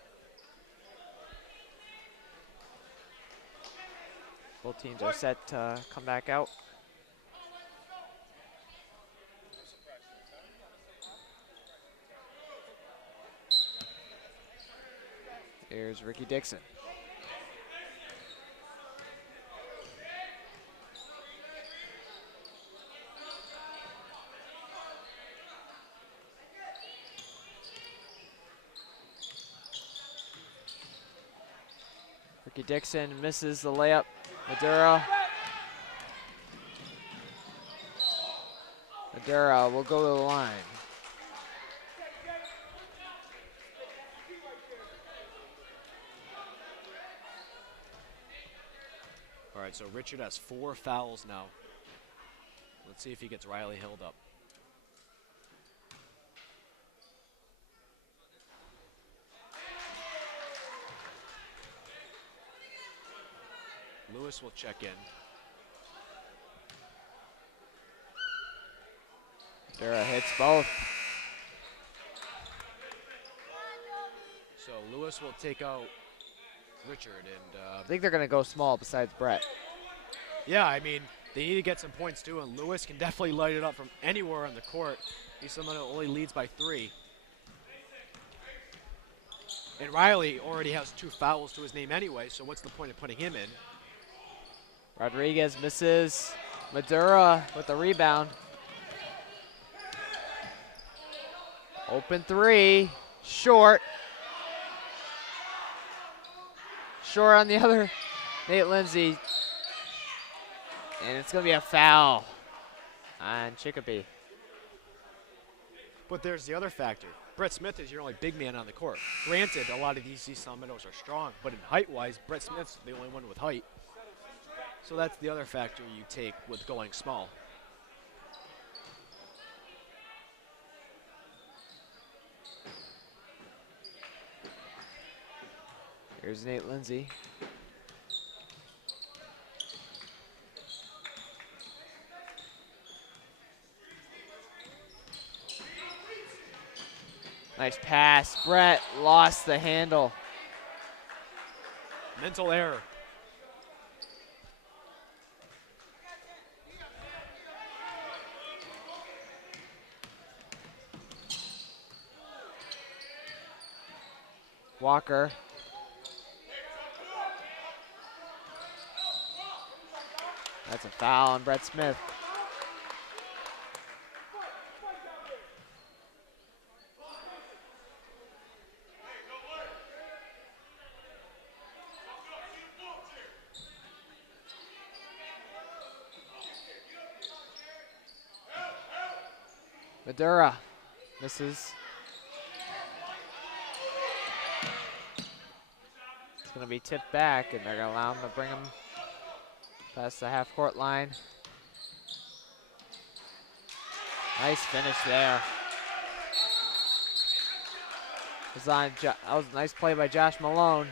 Both teams are set to come back out. Here's Ricky Dixon. Ricky Dixon misses the layup. Madura will go to the line. All right, so Richard has 4 fouls now. Let's see if he gets Riley held up. Lewis will check in. Madura hits both. So Lewis will take out Richard. And I think they're going to go small besides Brett. yeah, I mean, they need to get some points too, and Lewis can definitely light it up from anywhere on the court. He's someone who only leads by 3. And Riley already has 2 fouls to his name anyway, so what's the point of putting him in? Rodriguez misses. Madura with the rebound. Open 3, short. Short on the other, Nate Lindsay. And it's gonna be a foul. on Chicopee. But there's the other factor. Brett Smith is your only big man on the court. Granted, a lot of these East Long Meadows are strong, but in height-wise, Brett Smith's the only one with height. So that's the other factor you take with going small. Here's Nate Lindsay. Nice pass. Brett lost the handle. Mental error. Walker. That's a foul on Brett Smith. Madura misses. It's going to be tipped back, and they're going to allow him to bring him past the half-court line. Nice finish there. That was a nice play by Josh Malone.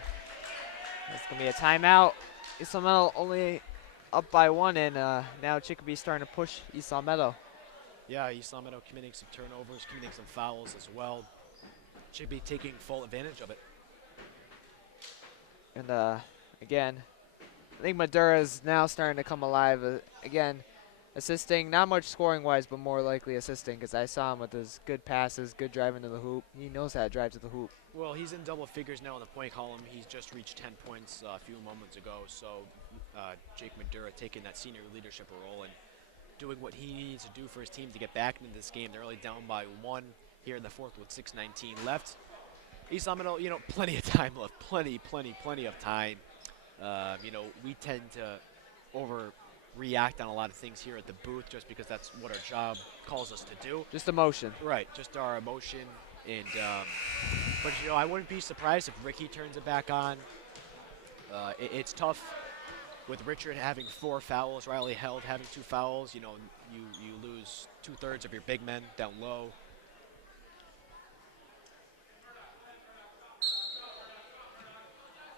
It's going to be a timeout. East Long Meadow only up by 1, and now Chicopee's starting to push East Long Meadow. Yeah, East Long Meadow committing some turnovers, committing some fouls as well. Should be taking full advantage of it. And again, I think Madura is now starting to come alive. Again, assisting, not much scoring-wise, but more likely assisting, because I saw him with his good passes, good driving to the hoop. He knows how to drive to the hoop. Well, he's in double figures now in the point column. He's just reached 10 points a few moments ago. So Jake Madura taking that senior leadership role and doing what he needs to do for his team to get back into this game. They're only down by 1 here in the fourth with 6:19 left. East Long Meadow, plenty of time left. Plenty of time. We tend to overreact on a lot of things here at the booth just because that's what our job calls us to do. Just emotion. Right, just our emotion. And but I wouldn't be surprised if Ricky turns it back on. It's tough with Richard having 4 fouls, Riley Held having 2 fouls. You lose 2/3 of your big men down low.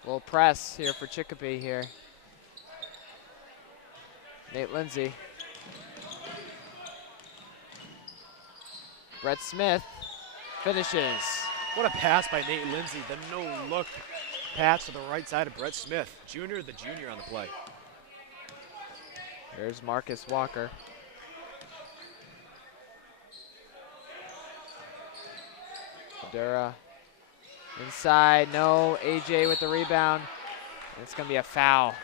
Little press here for Chicopee here. Nate Lindsay. Brett Smith finishes. What a pass by Nate Lindsay. The no-look pass to the right side of Brett Smith. The junior on the play. There's Marcus Walker. Madura inside, no. AJ with the rebound. It's going to be a foul.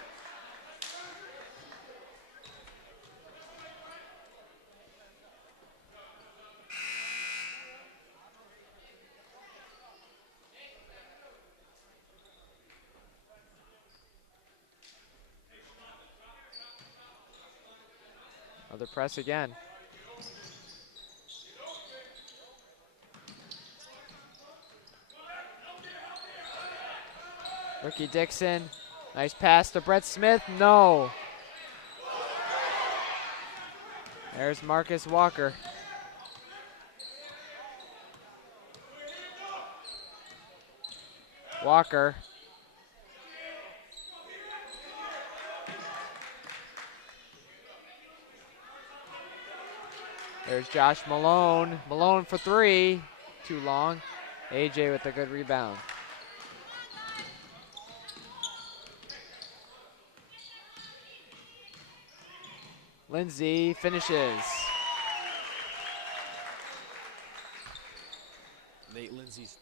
Another press again. Ricky Dixon, nice pass to Brett Smith, no. There's Marcus Walker. Walker. There's Josh Malone. Malone for 3. Too long. AJ with a good rebound. Lindsay finishes. Nate Lindsay's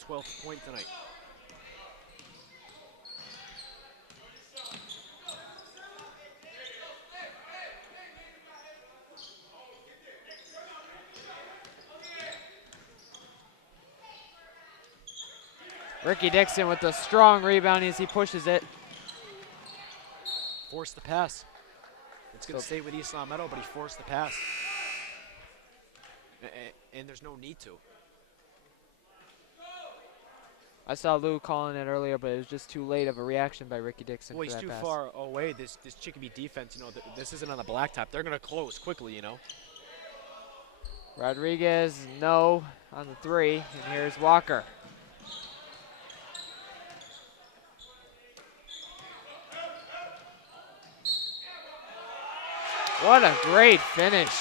12th point tonight. Ricky Dixon with a strong rebound as he pushes it. Force the pass. It's going to stay with Islam Meadow, but he forced the pass. And there's no need to. I saw Lou calling it earlier, but it was just too late of a reaction by Ricky Dixon. Well, for he's that too pass. far away. This Chicopee defense, you know, this isn't on the blacktop. They're going to close quickly, you know. Rodriguez, no, on the 3, and here's Walker. What a great finish.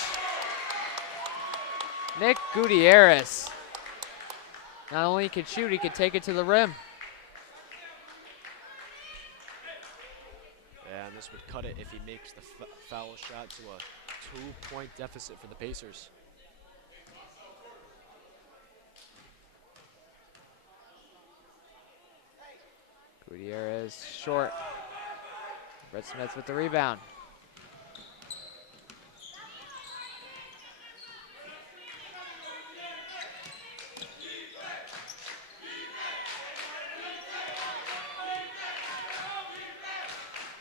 Nick Gutierrez. Not only can shoot, he can take it to the rim. Yeah, and this would cut it if he makes the foul shot to a 2-point deficit for the Pacers. Gutierrez short. Brett Smith with the rebound.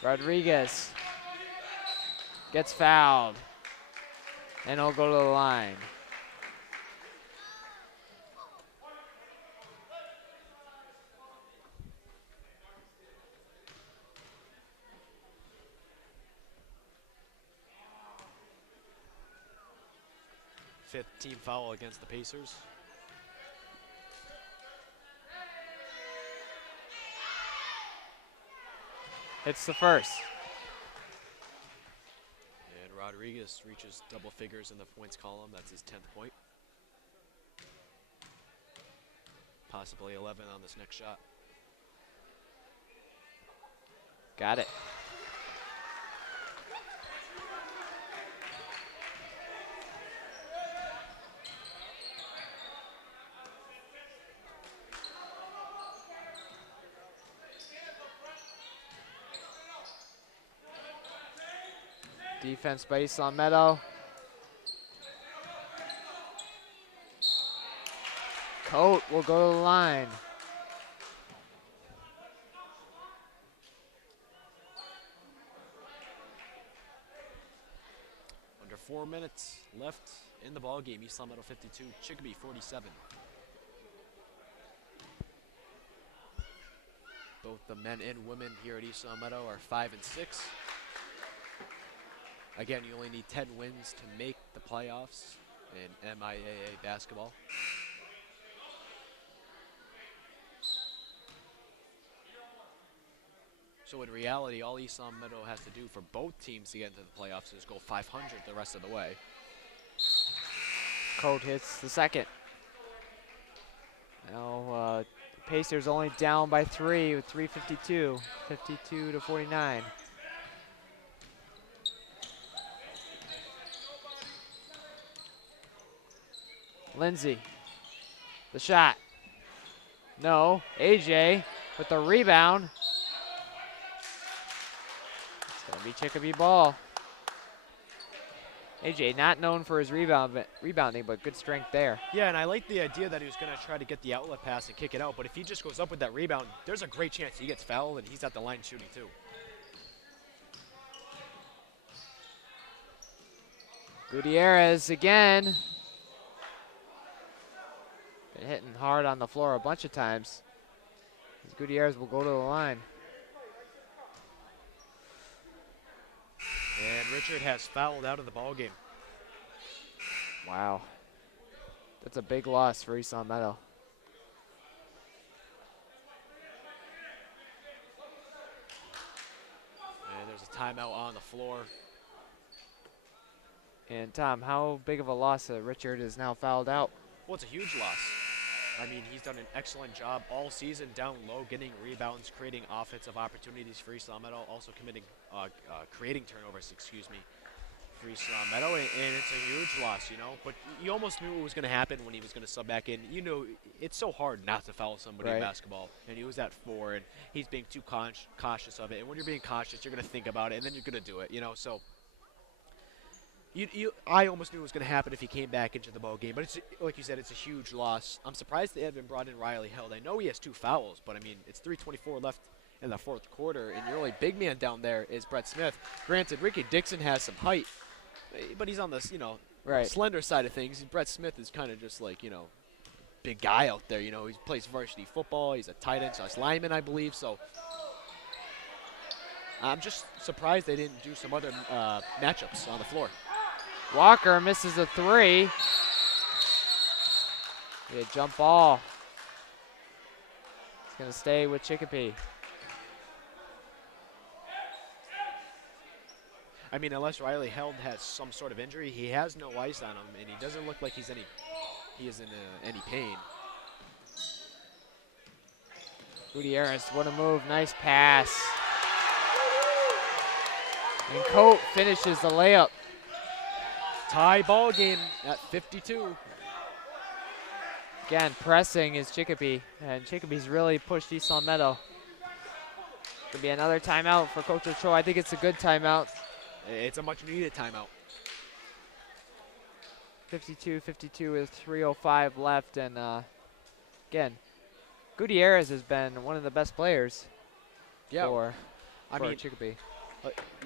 Rodriguez gets fouled, and he'll go to the line. Fifth team foul against the Pacers. It's the first. And Rodriguez reaches double figures in the points column. That's his 10th point. Possibly 11 on this next shot. Got it. Defense by Islam Meadow. Coat will go to the line. Under 4 minutes left in the ball game. Islam Meadow 52, Chicopee 47. Both the men and women here at Islam Meadow are 5 and 6. Again, you only need 10 wins to make the playoffs in MIAA basketball. So in reality, all Islam Meadow has to do for both teams to get into the playoffs is go 500 the rest of the way. Coat hits the second. Now Pacers only down by 3 with 3:52, 52 to 49. Lindsay, the shot. No, AJ with the rebound. It's gonna be Chicopee ball. AJ not known for his rebounding, but good strength there. Yeah, and I like the idea that he was going to try to get the outlet pass and kick it out, but if he just goes up with that rebound, there's a great chance he gets fouled and he's at the line shooting too. Gutierrez again. Been hitting hard on the floor a bunch of times. Gutierrez will go to the line. And Richard has fouled out of the ball game. Wow. That's a big loss for Islam Meadow. And there's a timeout on the floor. And Tom, how big of a loss that Richard is now fouled out? Well, it's a huge loss. I mean, he's done an excellent job all season down low, getting rebounds, creating offensive opportunities for Islam Meadow, also creating turnovers, for Islam Meadow, and it's a huge loss, you know. But you almost knew what was going to happen when he was going to sub back in. You know, it's so hard not to foul somebody in basketball, and he was at 4, and he's being too cautious of it. And when you're being cautious, you're going to think about it, and then you're going to do it, you know. So I almost knew it was going to happen if he came back into the ball game, but it's, like you said, it's a huge loss. I'm surprised they haven't brought in Riley Held. I know he has 2 fouls, but I mean, it's 3:24 left in the fourth quarter, and your only big man down there is Brett Smith. Granted, Ricky Dixon has some height, but he's on this, Right. slender side of things. Brett Smith is kind of just like, big guy out there. He plays varsity football. He's a tight end, / lineman, I believe. So I'm just surprised they didn't do some other matchups on the floor. Walker misses a 3. A jump ball. It's going to stay with Chicopee. I mean, unless Riley Held has some sort of injury, he has no ice on him, and he doesn't look like he is in any pain. Gutierrez, what a move. Nice pass. And Coat finishes the layup. Tie ball game at 52. Again, pressing is Chicopee, and Chicopee's really pushed East Long Meadow. Could be another timeout for Coach Ochoa. I think it's a good timeout. It's a much-needed timeout. 52-52 with 3:05 left, and again, Gutierrez has been one of the best players for Chicopee.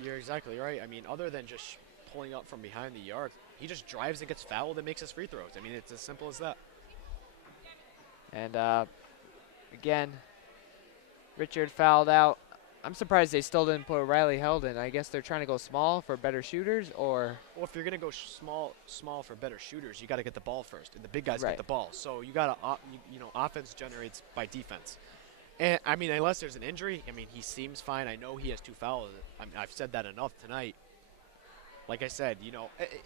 You're exactly right. I mean, other than just pulling up from behind the arc, he just drives and gets fouled and makes his free throws. I mean, it's as simple as that. And again, Richard fouled out. I'm surprised they still didn't put Riley Held in. I guess they're trying to go small for better shooters, or? Well, if you're going to go small for better shooters, you got to get the ball first, and the big guys Right. get the ball. So you got to, offense generates by defense. And I mean, unless there's an injury, I mean, he seems fine. I know he has 2 fouls. I've said that enough tonight. Like I said,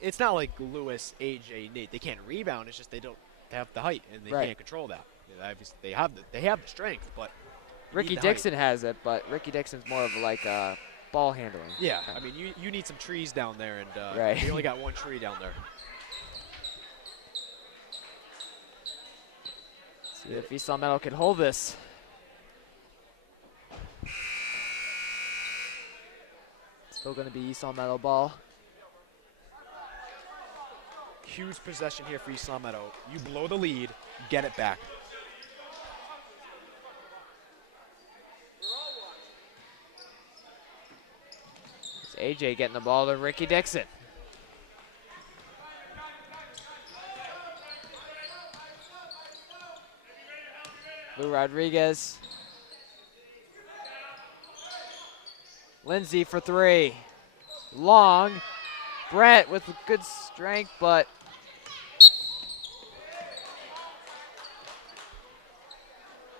it's not like Lewis, AJ, Nate. They can't rebound. It's just they don't have the height, and they Right. can't control that. They have the strength, but Ricky Dixon has it, but Ricky Dixon's more of like ball handling. yeah, I mean, you need some trees down there, and Right. you only got 1 tree down there. See if East Long Meadow can hold this. Still going to be East Long Meadow ball. Huge possession here for East Long Meadow. You blow the lead, get it back. It's AJ getting the ball to Ricky Dixon. Lou Rodriguez. Lindsay for 3. Long. Brett with good strength, but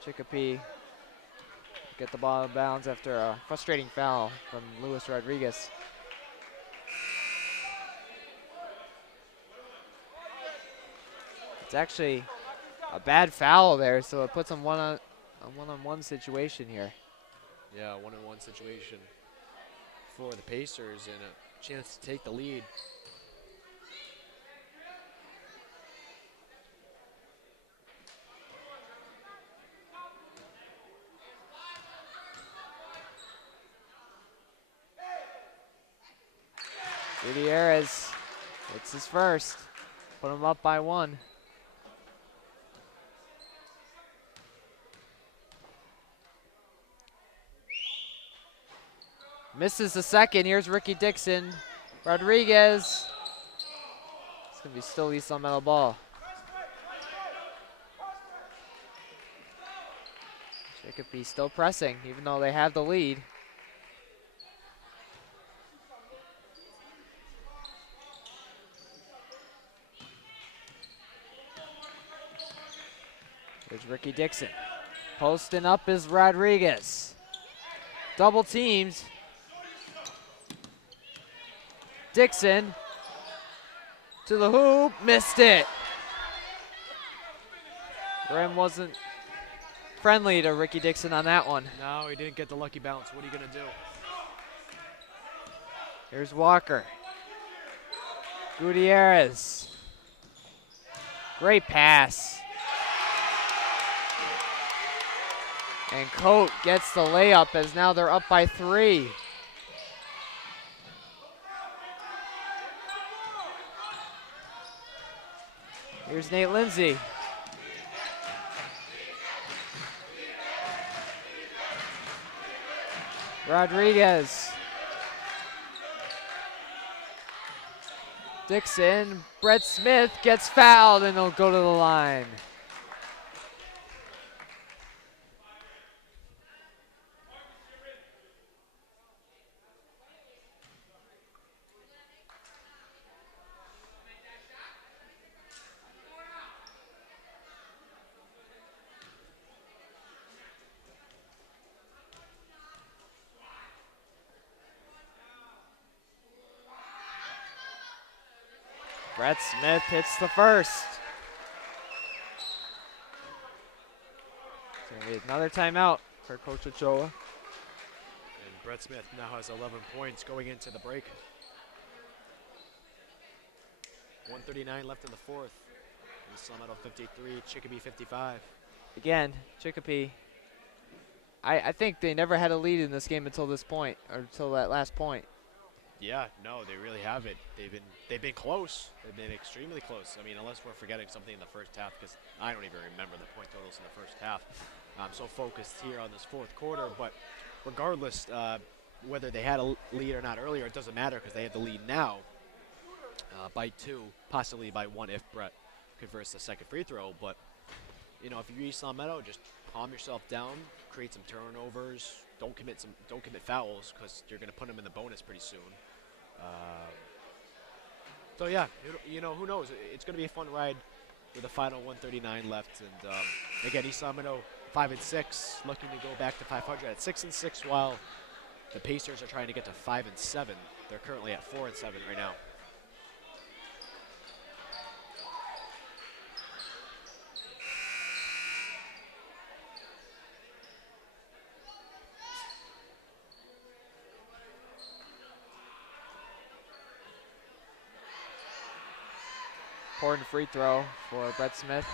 Chicopee get the ball in bounds after a frustrating foul from Luis Rodriguez. It's actually a bad foul there, so it puts them a one-on-one situation here. Yeah, 1-on-1 situation for the Pacers and a chance to take the lead. Gutierrez, it's his first. Put him up by 1. Misses the second. Here's Ricky Dixon. Rodriguez. It's going to be still East Long Meadow ball. Chicopee still pressing, even though they have the lead. Here's Ricky Dixon. Posting up is Rodriguez. Double teams. Dixon to the hoop, missed it. Rim wasn't friendly to Ricky Dixon on that one. No, he didn't get the lucky bounce. What are you going to do? Here's Walker. Gutierrez. Great pass. And Coat gets the layup as now they're up by 3. Here's Nate Lindsay. Rodriguez. Dixon. Brett Smith gets fouled and he'll go to the line. Brett Smith hits the first. It's going to be another timeout for Coach Ochoa. And Brett Smith now has 11 points going into the break. 1:39 left in the fourth. East Meadow 53, Chicopee 55. Again, Chicopee. I think they never had a lead in this game until this point, or until that last point. Yeah, no, they really haven't. They've been close. They've been extremely close. I mean, unless we're forgetting something in the first half, because I don't even remember the point totals in the first half. I'm so focused here on this fourth quarter. But regardless, whether they had a lead or not earlier, it doesn't matter because they have the lead now by 2, possibly by 1 if Brett converts the second free throw. But you know, if you're East Meadow, just calm yourself down, create some turnovers. Don't commit fouls because you're going to put them in the bonus pretty soon. So yeah, you know, who knows? It's going to be a fun ride with the final 1:39 left. And again, East Meadow 5-6, looking to go back to 500 at 6-6, while the Pacers are trying to get to 5-7. They're currently at 4-7 right now. Important free throw for Brett Smith.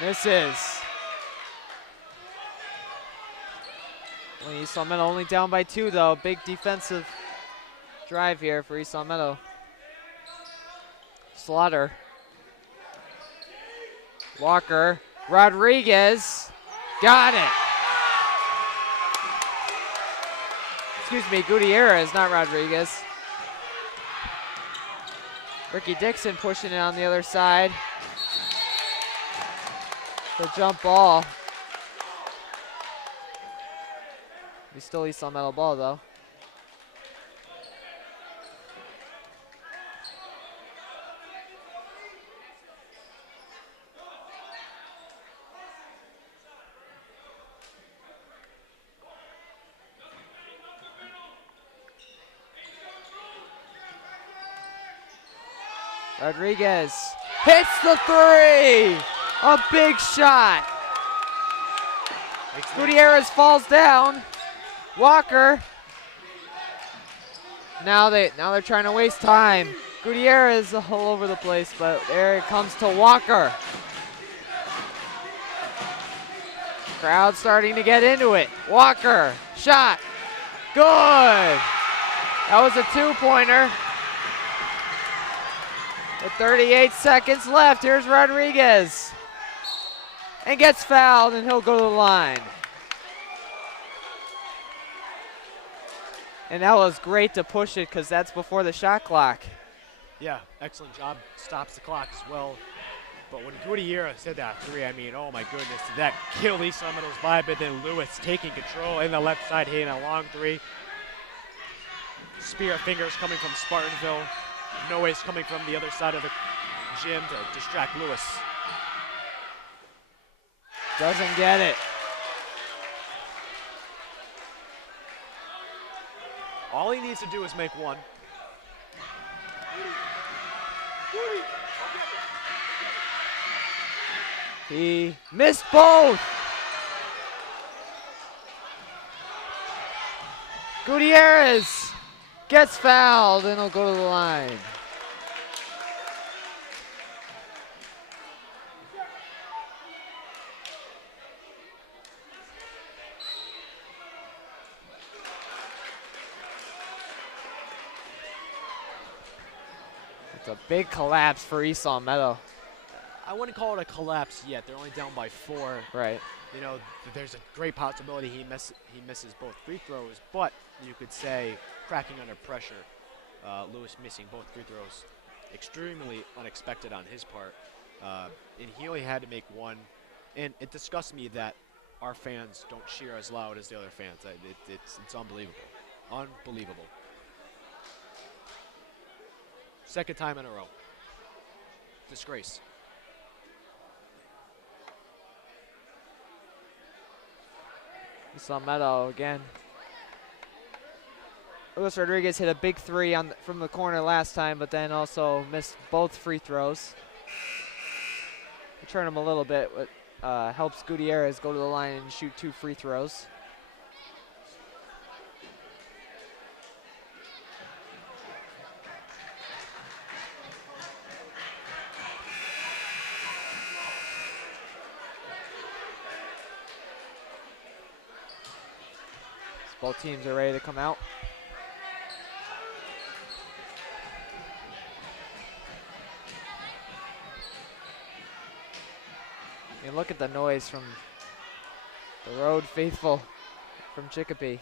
Misses. East Meadow only down by 2 though. Big defensive drive here for East Meadow. Slaughter. Walker. Rodriguez. Got it. Excuse me, Gutierrez, not Rodriguez. Ricky Dixon pushing it on the other side. The jump ball. We still East Meadow ball though. Rodriguez hits the 3. A big shot. Gutierrez falls down. Walker. Now they're trying to waste time. Gutierrez all over the place, but there it comes to Walker. Crowd starting to get into it. Walker, shot. Good. That was a 2-pointer. With 38 seconds left, here's Rodriguez. And gets fouled, and he'll go to the line. And that was great to push it because that's before the shot clock. Yeah, excellent job. Stops the clock as well. But when Gutierrez said that 3, I mean, oh my goodness, did that kill East Meadow's vibe? And then Lewis taking control in the left side, hitting a long 3. Spear fingers coming from Spartanville. Noise coming from the other side of the gym to distract Lewis. Doesn't get it. All he needs to do is make 1. He missed both. Gutierrez gets fouled and he'll go to the line. It's a big collapse for East Long Meadow. I wouldn't call it a collapse yet. They're only down by 4. Right. You know, there's a great possibility he misses both free throws, but you could say cracking under pressure. Lewis missing both free throws, extremely unexpected on his part. And he only had to make one. And it disgusts me that our fans don't cheer as loud as the other fans. It's unbelievable. Unbelievable. Second time in a row. Disgrace. East Long Meadow again. Luis Rodriguez hit a big 3 from the corner last time, but then also missed both free throws. Return him a little bit, but helps Gutierrez go to the line and shoot 2 free throws. Both teams are ready to come out. And look at the noise from the road faithful from Chicopee.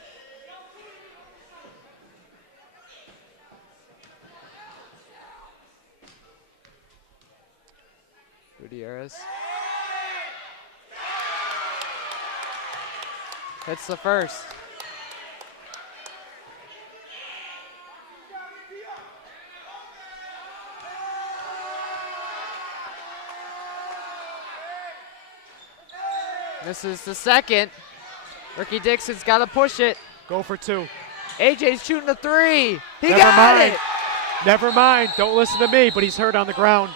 Gutierrez hits the first. This is the second. Ricky Dixon's got to push it. Go for 2. AJ's shooting the 3. He Never got mind. it. Never mind. Don't listen to me, but he's hurt on the ground.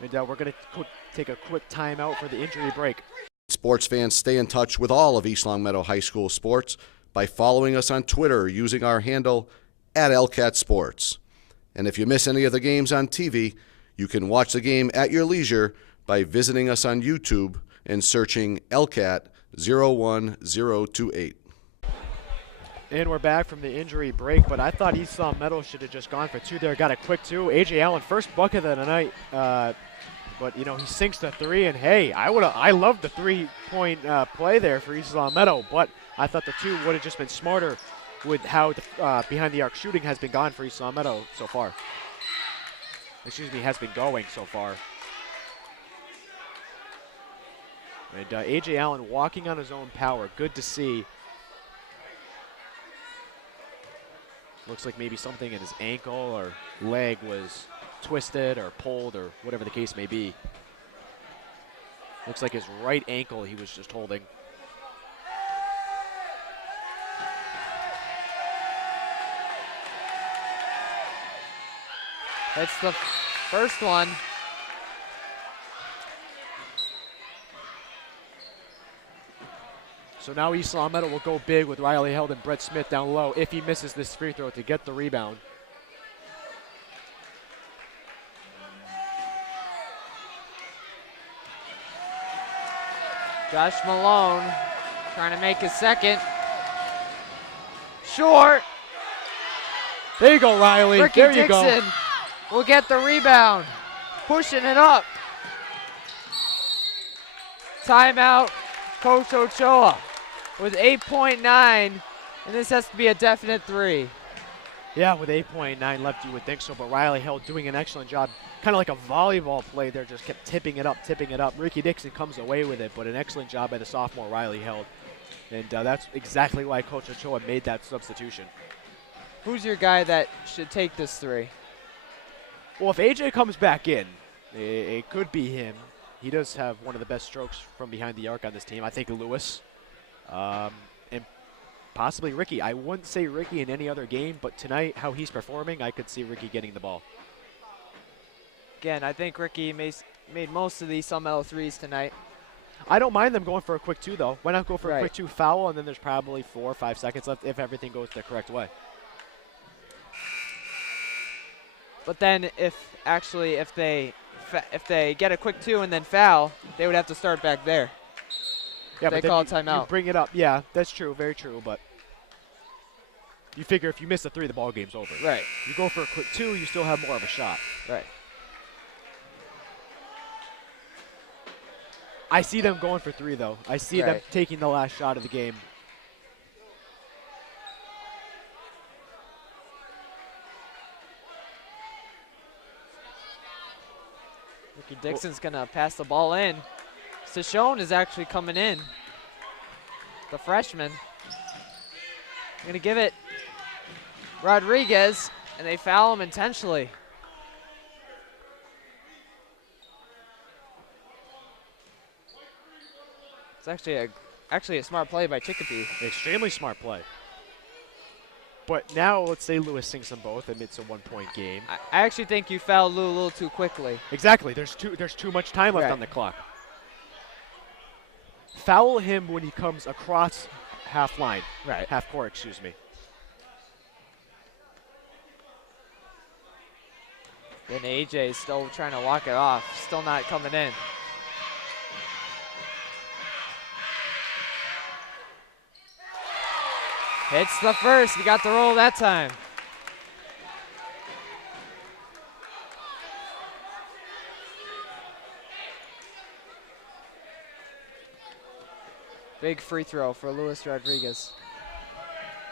And we're going to take a quick timeout for the injury break. Sports fans, stay in touch with all of East Long Meadow High School sports by following us on Twitter using our handle @LCatSports. And if you miss any of the games on TV, you can watch the game at your leisure by visiting us on YouTube and searching LCAT 01028. And we're back from the injury break, but I thought East Long Meadow should have just gone for 2 there. Got a quick 2. A.J. Allen, first bucket of the night. But, you know, he sinks the 3, and, hey, I love the 3-point play there for East Long Meadow, but I thought the 2 would have just been smarter with how the behind-the-arc shooting has been gone for East Long Meadow so far. Has been going so far. And A.J. Allen walking on his own power. Good to see. Looks like maybe something in his ankle or leg was twisted or pulled or whatever the case may be. Looks like his right ankle he was just holding. That's the first one. So now East Long Meadow will go big with Riley Held and Brett Smith down low if he misses this free throw to get the rebound. Josh Malone trying to make his second. Short. There you go, Riley. Ricky there you Dixon go. will get the rebound. Pushing it up. Timeout, Coach Ochoa with 8.9, and this has to be a definite 3. Yeah, with 8.9 left, you would think so, but Riley Held doing an excellent job. Kind of like a volleyball play there, just kept tipping it up, tipping it up. Ricky Dixon comes away with it, but an excellent job by the sophomore Riley Held. And that's exactly why Coach Ochoa made that substitution. Who's your guy that should take this 3? Well, if AJ comes back in, it could be him. He does have one of the best strokes from behind the arc on this team. I think Lewis. And possibly Ricky. I wouldn't say Ricky in any other game, but tonight, how he's performing, I could see Ricky getting the ball. Again, I think Ricky made most of these Sun Meadow 3s tonight. I don't mind them going for a quick 2, though. Why not go for Right. a quick 2 foul, and then there's probably 4 or 5 seconds left if everything goes the correct way. But then if they get a quick 2 and then foul, they would have to start back there. Yeah, They but then call a you timeout. bring it up. Yeah, that's true. Very true, but You figure if you miss a 3, the ball game's over. Right. You go for a quick 2, you still have more of a shot. Right. I see them going for 3, though. I see them Right. taking the last shot of the game. Ricky Dixon's going to pass the ball in. Sashone is actually coming in. The freshman. Going to give it Rodriguez, and they foul him intentionally. It's actually a smart play by Chicopee. Extremely smart play. But now let's say Lewis sinks them both and it's a 1-point game. I actually think you fouled Lou a little too quickly. Exactly. There's too much time left Right. on the clock. Foul him when he comes across half line. Right. Half court, excuse me. Then AJ is still trying to walk it off. Still not coming in. Hits the first. He got the roll that time. Big free throw for Luis Rodriguez.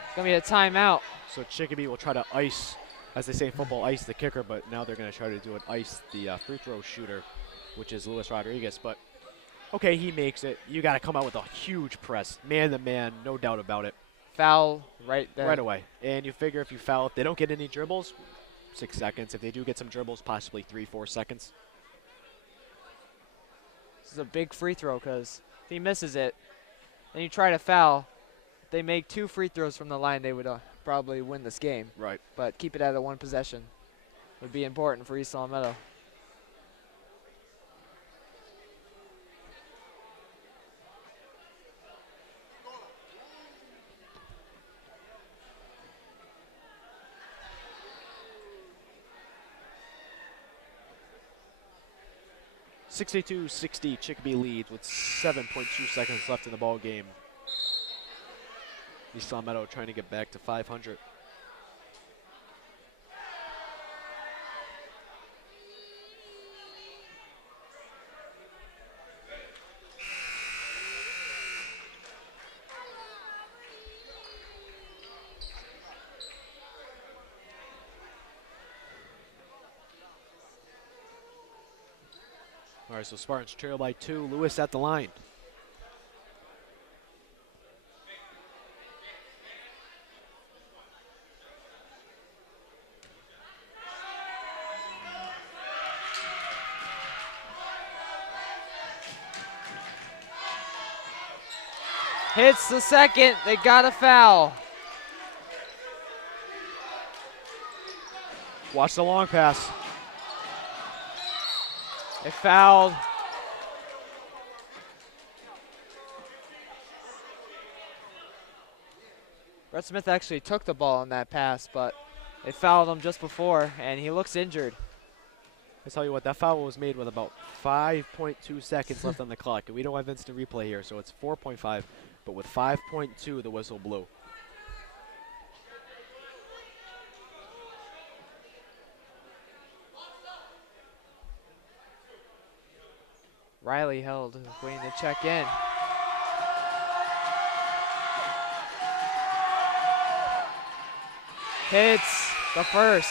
It's going to be a timeout. So Chicopee will try to ice, as they say in football, ice the kicker, but now they're going to try to do it ice the free throw shooter, which is Luis Rodriguez. But, okay, he makes it. You got to come out with a huge press. Man to man, no doubt about it. Foul right there. Right away. And you figure if you foul, if they don't get any dribbles, 6 seconds. If they do get some dribbles, possibly 3-4 seconds. This is a big free throw because if he misses it, and you try to foul, if they make 2 free throws from the line, they would probably win this game. Right. But keep it at a 1 possession would be important for East Long Meadow. (62-60) Chicopee leads with 7.2 seconds left in the ball game. East Long Meadow trying to get back to 500. All right, so Spartans trail by 2. Lewis at the line. Hits the second. They got a foul. Watch the long pass. They fouled. Brett Smith actually took the ball on that pass, but they fouled him just before, and he looks injured. I tell you what, that foul was made with about 5.2 seconds left on the clock. And we don't have instant replay here, so it's 4.5. But with 5.2, the whistle blew. Riley held, waiting to check in. Hits the first.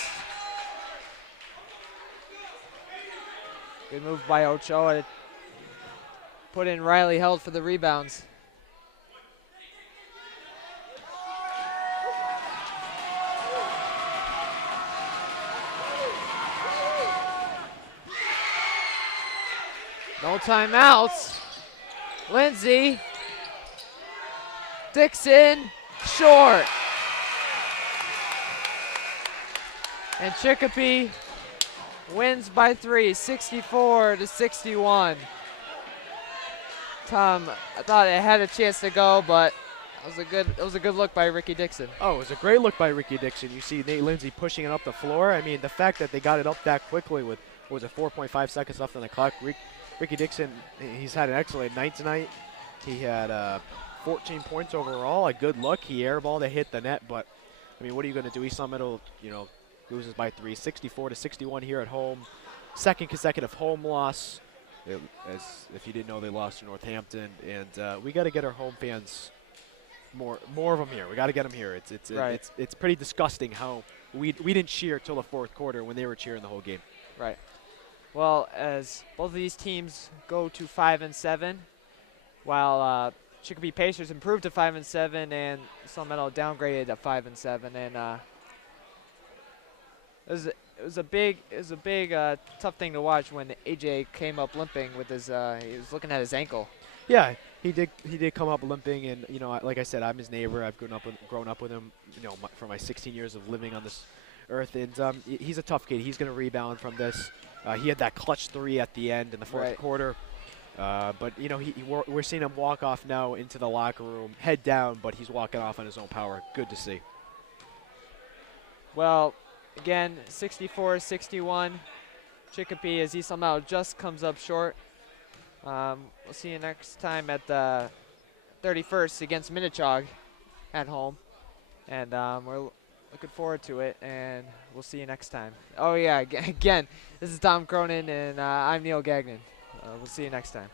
Good move by Ochoa to put in Riley held for the rebounds. No timeouts. Lindsay. Dixon. Short. And Chicopee wins by 3, 64-61. Tom, I thought it had a chance to go, but it was a good look by Ricky Dixon. Oh, it was a great look by Ricky Dixon. You see Nate Lindsay pushing it up the floor. I mean, the fact that they got it up that quickly with, what was it, 4.5 seconds left on the clock. Ricky Dixon, he's had an excellent night tonight. He had 14 points overall, a good look. He airballed, it hit the net, but I mean, what are you going to do? East Long Meadow, loses by 3, 64-61 here at home. Second consecutive home loss. As if you didn't know, they lost to Northampton, and we got to get our home fans more of them here. We got to get them here. It's pretty disgusting how we didn't cheer till the fourth quarter when they were cheering the whole game. Right. Well, as both of these teams go to 5-7, while Chicopee Pacers improved to 5-7, and East Long Meadow downgraded to 5-7, and it was a big tough thing to watch when AJ came up limping with his he was looking at his ankle. Yeah, he did come up limping, and like I said, I'm his neighbor. I've grown up with him, for my 16 years of living on this earth, and he's a tough kid. He's going to rebound from this. He had that clutch 3 at the end in the fourth quarter, but we're seeing him walk off now into the locker room, head down, but he's walking off on his own power. Good to see. Well, again, 64-61. Chicopee, as East Long Meadow just comes up short. We'll see you next time at the 31st against Minichog at home. And we're looking forward to it, and we'll see you next time. Oh, yeah, again, this is Tom Cronin, and I'm Neil Gagnon. We'll see you next time.